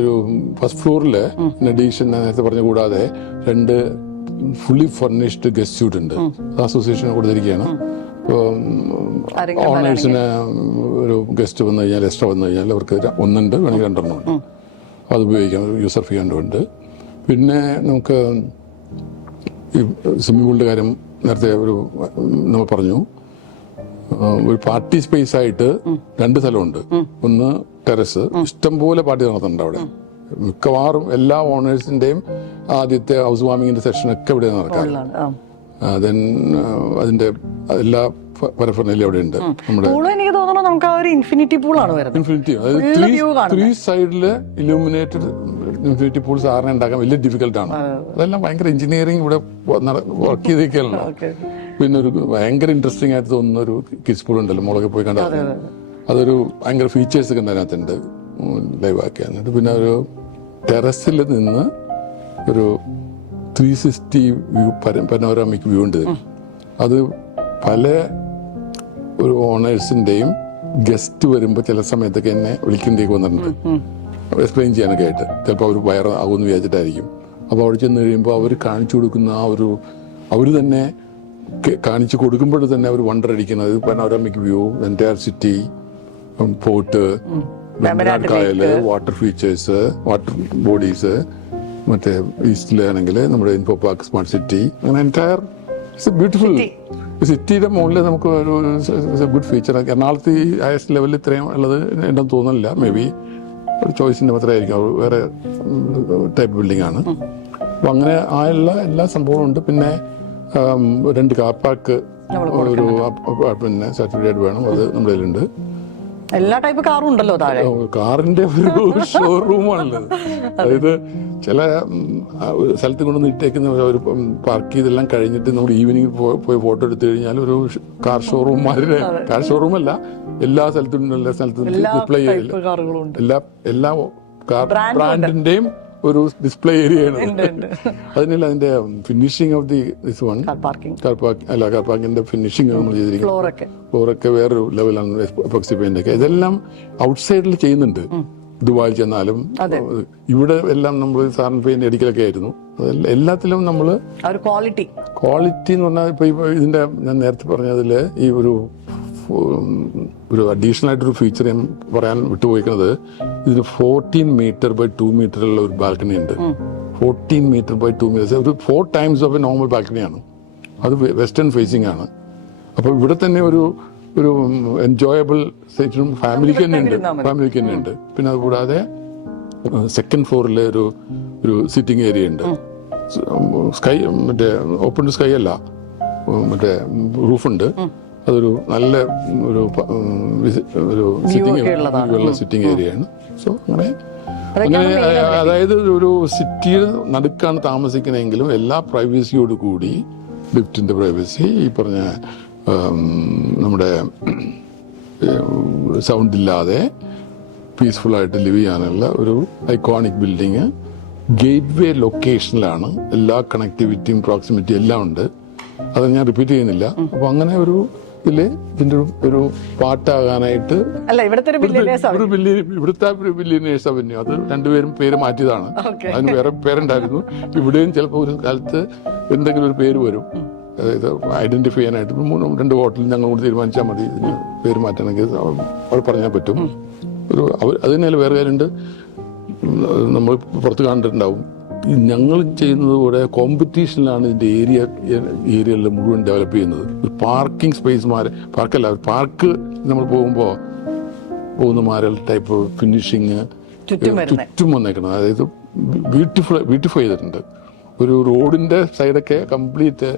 ഒരു ഫസ്റ്റ് ഫ്ലോറിൽ അഡീഷൻ നേരത്തെ പറഞ്ഞ കൂടാതെ 2 ഫുള്ളി ഫർണിഷ്ഡ് ഗസ്റ്റ് സ്യൂട്ട് ഉണ്ട്. അസോസിയേഷൻ കൊടുത്തിരിക്കുകയാണ്. ഓണേഴ്സിന് ഒരു ഗസ്റ്റ് വന്നു കഴിഞ്ഞാൽ, എക്സ്ട്രാ വന്നു കഴിഞ്ഞാൽ അവർക്ക് ഒന്നുണ്ട്, വേണമെങ്കിൽ 2 ഉണ്ട്. അത് ഉപയോഗിക്കാം. യൂസർ ഫീ ഉണ്ട്. പിന്നെ നമുക്ക് ഈ സ്വിമ്മിംഗ് പൂളിൻ്റെ കാര്യം നേരത്തെ നമ്മൾ പറഞ്ഞു. ഒരു പാർട്ടി സ്പേസ് ആയിട്ട് 2 സ്ഥലമുണ്ട്. ഒന്ന് ടെറസ്, ഇഷ്ടംപോലെ പാർട്ടി നടത്തുന്നുണ്ട് അവിടെ. മിക്കവാറും എല്ലാ ഓണേഴ്സിന്റെയും ആദ്യത്തെ ഹൗസ് വാമിങ്ങിന്റെ സെഷനൊക്കെ ഇവിടെ നടക്കാം. ദെൻ അതിന്റെ എല്ലാ പരഫർണലും അവിടെ ഉണ്ട്. നമ്മുടെ എനിക്ക് തോന്നുന്നു നമുക്ക് ആ ഒരു ഇൻഫിനിറ്റി പൂളാണ് വരുന്നത്. ഇൻഫിനിറ്റി, അതായത് 3 സൈഡില് ഇലൂമിനേറ്റഡ് ഇൻഫിനിറ്റി പൂൾ സാറിനെ ഉണ്ടാക്കാൻ വലിയ ഡിഫിക്കൽട്ടാണ്. അതെല്ലാം ഭയങ്കര എഞ്ചിനീയറിംഗ് ഇവിടെ വർക്ക് ചെയ്തേക്കല്ലോ. പിന്നെ ഒരു ഭയങ്കര ഇൻട്രസ്റ്റിംഗ് ആയിട്ട് തോന്നുന്ന ഒരു കിഡ്സ് പൂൾ ഉണ്ടല്ലോ, മോളൊക്കെ പോയി കണ്ടാൽ. അതൊരു ഭയങ്കര ഫീച്ചേഴ്സ് ഒക്കെ അതിനകത്തുണ്ട് ലൈവാക്കി. എന്നിട്ട് പിന്നെ ഒരു ടെറസിൽ നിന്ന് ഒരു 360 വ്യൂ, പനോരാമിക് വ്യൂ ഉണ്ട്. അത് പല ഒരു ഓണേഴ്സിന്റെയും ഗസ്റ്റ് വരുമ്പോൾ ചില സമയത്തൊക്കെ എന്നെ വിളിക്കുന്നതേക്ക് വന്നിട്ടുണ്ട് എക്സ്പ്ലെയിൻ ചെയ്യാനൊക്കെ ആയിട്ട്. ചിലപ്പോൾ അവർ വയറാകുമെന്ന് വിചാരിച്ചിട്ടായിരിക്കും. അപ്പോൾ അവിടെ ചെന്ന് കഴിയുമ്പോൾ അവർ കാണിച്ചു കൊടുക്കുന്ന ആ ഒരു, അവർ തന്നെ കാണിച്ചു കൊടുക്കുമ്പോൾ തന്നെ അവർ വണ്ടർ അടിക്കുന്നത് പനോരാമിക് വ്യൂ, എൻറ്റയർ സിറ്റി, പോർട്ട്, കായല്, വാട്ടർ ഫീച്ചേഴ്സ്, വാട്ടർ ബോഡീസ്, മറ്റേ ഈസ്റ്റിലാണെങ്കിൽ നമ്മുടെ ഇൻഫോ പാർക്ക്, സ്മാർട്ട് സിറ്റി, അങ്ങനെ എൻറ്റയർ ഇറ്റ്സ് ബ്യൂട്ടിഫുൾ സിറ്റിയുടെ മുകളിൽ നമുക്ക് ഒരു ഗുഡ് ഫീച്ചർ. എറണാകുളത്ത് ഈ ഹയസ്റ്റ് ലെവലിൽ ഇത്രയും ഉള്ളത് ഉണ്ടെന്ന് തോന്നുന്നില്ല. മേ ബി ഒരു ചോയ്സിൻ്റെ മാത്രമായിരിക്കും, വേറെ ടൈപ്പ് ബിൽഡിംഗ് ആണ്. അപ്പം അങ്ങനെ ആയുള്ള എല്ലാ സംഭവവും ഉണ്ട്. പിന്നെ 2 കാർ പാർക്ക് ഒരു പിന്നെ സർട്ടിഫിക്കറ്റ് വേണം, അത് നമ്മുടെ കയ്യിലുണ്ട്. എല്ലാ ടൈപ്പ് കാറും ഉണ്ടല്ലോ താഴെ. കാറിന്റെ ഒരു ഷോറൂമാണല്ലോ. അതായത് ചില സ്ഥലത്ത് കൊണ്ടുവന്ന് ഇട്ടേക്കുന്ന ഒരു പാർക്ക് ചെയ്തെല്ലാം കഴിഞ്ഞിട്ട് നമ്മൾ ഈവനിങ് പോയി ഫോട്ടോ എടുത്തു കഴിഞ്ഞാൽ ഒരു കാർ ഷോറൂംമാരുടെ, കാർ ഷോറൂമല്ല, എല്ലാ സ്ഥലത്തും ഡിസ്പ്ലേ എല്ലാ കാർ ബ്രാൻഡിന്റെയും ഒരു ഡിസ്പ്ലേ ഏരിയയാണ്. അതിനല്ല അതിന്റെ finishing of this one car പാർക്കിന്റെ ഫിനിഷിംഗ് നമ്മൾ ചെയ്തിരിക്കുന്നത്. ഫ്ലോറൊക്കെ വേറൊരു ലെവലാണ്. എപ്പോക്സി പെയിന്റ് ഒക്കെ ഇതെല്ലാം ഔട്ട്സൈഡിൽ ചെയ്യുന്നുണ്ട്. ദുബായിൽ ചെന്നാലും ഇവിടെ എല്ലാം നമ്മൾ സാറിന് പെയിന്റ് അടിക്കലൊക്കെ ആയിരുന്നു. എല്ലാത്തിലും നമ്മൾ ക്വാളിറ്റി എന്ന് പറഞ്ഞാൽ ഇപ്പൊ ഇതിന്റെ ഞാൻ നേരത്തെ പറഞ്ഞതിൽ ഈ ഒരു അഡീഷണൽ ആയിട്ടൊരു ഫീച്ചർ ഞാൻ പറയാൻ വിട്ടുപോയിക്കുന്നത്, ഇതിന് 14 meter by 2 meter ഉള്ള ഒരു ബാൽക്കണി ഉണ്ട്. 14 meter by 2 meter, ഒരു 4 times ഓഫ് എ നോർമൽ ബാൽക്കണിയാണ്. അത് വെസ്റ്റേൺ ഫേസിംഗ് ആണ്. അപ്പോൾ ഇവിടെ തന്നെ ഒരു എൻജോയബിൾ സൈറ്റും ഫാമിലിക്ക് തന്നെ ഉണ്ട്. പിന്നെ അതുകൂടാതെ 2nd floor ഒരു സിറ്റിംഗ് ഏരിയ ഉണ്ട്. സ്കൈ മറ്റേ ഓപ്പൺ ടു സ്കൈ അല്ല, മറ്റേ റൂഫുണ്ട്. അതൊരു നല്ല ഒരു സിറ്റിംഗ് ഏരിയയാണ്. സോ അങ്ങനെ അതായത് ഒരു സിറ്റിയിൽ നടുക്കാണ് താമസിക്കണമെങ്കിലും എല്ലാ പ്രൈവസിയോട് കൂടി, ലിഫ്റ്റിന്റെ പ്രൈവസി, ഈ പറഞ്ഞ നമ്മുടെ സൗണ്ട് ഇല്ലാതെ പീസ്ഫുൾ ആയിട്ട് ലിവ് ചെയ്യാനുള്ള ഒരു ഐക്കോണിക് ബിൽഡിങ്. ഗേറ്റ് വേ ലൊക്കേഷനിലാണ്. എല്ലാ കണക്ടിവിറ്റിയും പ്രോക്സിമിറ്റിയും എല്ലാം ഉണ്ട്. അത് ഞാൻ റിപ്പീറ്റ് ചെയ്യുന്നില്ല. അപ്പൊ അങ്ങനെ ഒരു ഇതിന്റെ ഒരു പാട്ടാകാനായിട്ട് ഇവിടുത്തെ ഒരു ബില്യനേഴ്സ് അവന്യൂ, അത് രണ്ടുപേരും പേര് മാറ്റിയതാണ്. അതിന് വേറെ പേരുണ്ടായിരുന്നു. ഇവിടെയും ചിലപ്പോൾ ഒരു കാലത്ത് എന്തെങ്കിലും ഒരു പേര് വരും. അതായത് ഐഡന്റിഫൈ ചെയ്യാനായിട്ട് 2 ഹോട്ടലിൽ ഞങ്ങൾ കൂടി തീരുമാനിച്ചാൽ മതി ഇതിന് പേര് മാറ്റണമെങ്കിൽ അവർ പറഞ്ഞാൽ പറ്റും. അതിന് വേറെ കാര്യമുണ്ട്. നമ്മൾ പുറത്ത് കണ്ടിട്ടുണ്ടാവും, ഞങ്ങൾ ചെയ്യുന്നത് കൂടെ കോമ്പറ്റീഷനിലാണ് ഇതിന്റെ ഏരിയകളിൽ മുഴുവൻ ഡെവലപ്പ് ചെയ്യുന്നത്. ഒരു പാർക്കിംഗ് പാർക്ക് നമ്മൾ പോകുന്ന ടൈപ്പ് ഫിനിഷിങ് ചുറ്റും വന്നേക്കണം. അതായത് ബ്യൂട്ടിഫൈ ചെയ്തിട്ടുണ്ട്. ഒരു റോഡിന്റെ സൈഡൊക്കെ കംപ്ലീറ്റ്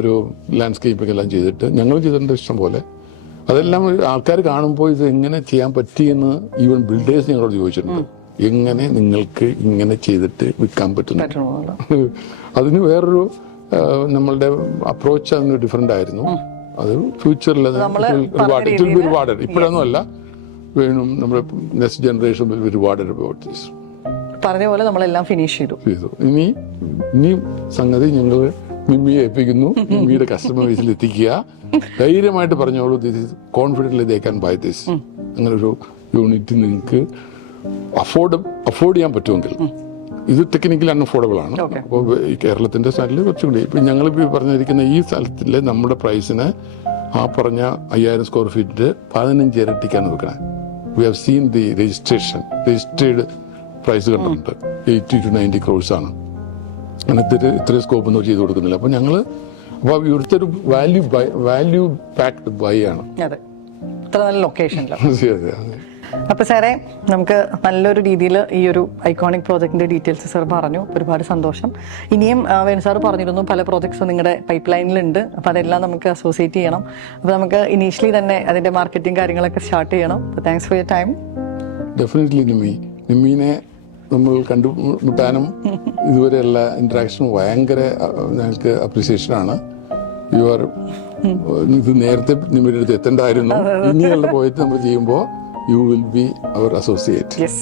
ഒരു ലാൻഡ്സ്കേപ്പിംഗ് എല്ലാം ചെയ്തിട്ട് ഞങ്ങൾ ചെയ്തിട്ടുണ്ട് ഇഷ്ടം പോലെ. അതെല്ലാം ആൾക്കാർ കാണുമ്പോൾ ഇത് എങ്ങനെ ചെയ്യാൻ പറ്റിയെന്ന് ഈവൻ ബിൽഡേഴ്സ് ഞങ്ങളോട് ചോദിച്ചിട്ടുണ്ട്. എങ്ങനെ നിങ്ങൾക്ക് ഇങ്ങനെ ചെയ്തിട്ട് വിൽക്കാൻ പറ്റുന്നു? അതിന് വേറൊരു നമ്മളുടെ അപ്രോച്ച് അതിന് ഡിഫറെന്റ് ആയിരുന്നു. അത് ഫ്യൂച്ചറിൽ റിവാർഡഡ്. ഇപ്പോഴൊന്നും അല്ല, വേണം നമ്മുടെ next generation will be rewarded about this. പറഞ്ഞ പോലെ നമ്മളെല്ലാം ഫിനിഷ് ചെയ്തു. ഇനി സംഗതി ഞങ്ങൾ മിമ്മിയെ ഏൽപ്പിക്കുന്നു. മിമ്മിയുടെ കസ്റ്റമർ ബേസിൽ എത്തിക്കുക. ധൈര്യമായിട്ട് പറഞ്ഞോളൂ, this is confidently they can buy this. അങ്ങനെ ഒരു യൂണിറ്റ് നിങ്ങൾക്ക് അഫോർഡ് ചെയ്യാൻ പറ്റുമെങ്കിൽ. ഇത് ടെക്നിക്കലി അൺഅഫോർഡബിൾ ആണ്. അപ്പോൾ കേരളത്തിന്റെ സ്ഥലത്തിൽ കുറച്ചുകൂടി ഇപ്പൊ ഞങ്ങളിപ്പോൾ പറഞ്ഞിരിക്കുന്ന ഈ സ്ഥലത്തിലെ നമ്മുടെ പ്രൈസിന് ആ പറഞ്ഞ 5000 സ്ക്വയർ ഫീറ്റ് 15 ഇരട്ടിക്കാണ് വെക്കണേ. We have seen the registered price കണ്ടിട്ടുണ്ട്. 80 to 90 crores ആണ്. അങ്ങനത്തെ ഇത്രയും സ്കോപ്പ് ഒന്നും ചെയ്ത് കൊടുക്കുന്നില്ല. അപ്പൊ ഞങ്ങള് ഇവിടുത്തെ ഒരു വാല്യൂ പാക്ഡ് ബൈ ആണ്. ഇത്ര നല്ല ലൊക്കേഷനിലാണ്. അപ്പൊ സാറേ, നമുക്ക് നല്ലൊരു രീതിയിൽ ഈ ഒരു ഐക്കോണിക് പ്രോജക്റ്റിന്റെ ഡീറ്റെയിൽസ് സാർ പറഞ്ഞു. ഒരുപാട് സന്തോഷം. ഇനിയും വേണു സാർ പറഞ്ഞിരുന്നു പല പ്രോജക്ട്സും നിങ്ങളുടെ പൈപ്പ് ലൈനിലുണ്ട്. അപ്പൊ അതെല്ലാം നമുക്ക് അസോസിയേറ്റ് ചെയ്യണം. അപ്പൊ നമുക്ക് ഇനീഷ്യലി തന്നെ അതിന്റെ മാർക്കറ്റിംഗ് കാര്യങ്ങളൊക്കെ സ്റ്റാർട്ട് ചെയ്യണം. Thanks for your time. Definitely നിമ്മീനെ നമ്മൾ കണ്ടുമുട്ടാനും ഇതുവരെയുള്ള ഇന്ററാക്ഷനും ഭയങ്കര ഞങ്ങൾക്ക് അപ്രീസിയേഷനാണ്. ഇത് നേരത്തെ നിമ്മിയുടെ അടുത്ത് എത്തേണ്ടായിരുന്നു. ഇനിയുള്ള പോയിട്ട് നമ്മൾ ചെയ്യുമ്പോൾ you will be our associate. Yes.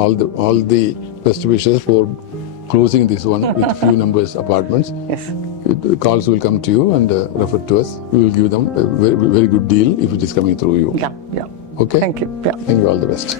All the best wishes for closing this one with few numbers apartments. Yes. Calls will come to you and refer to us. We will give them a very, very good deal if it is coming through you. Yeah. Okay. Thank you. Yeah. Thank you. All the best.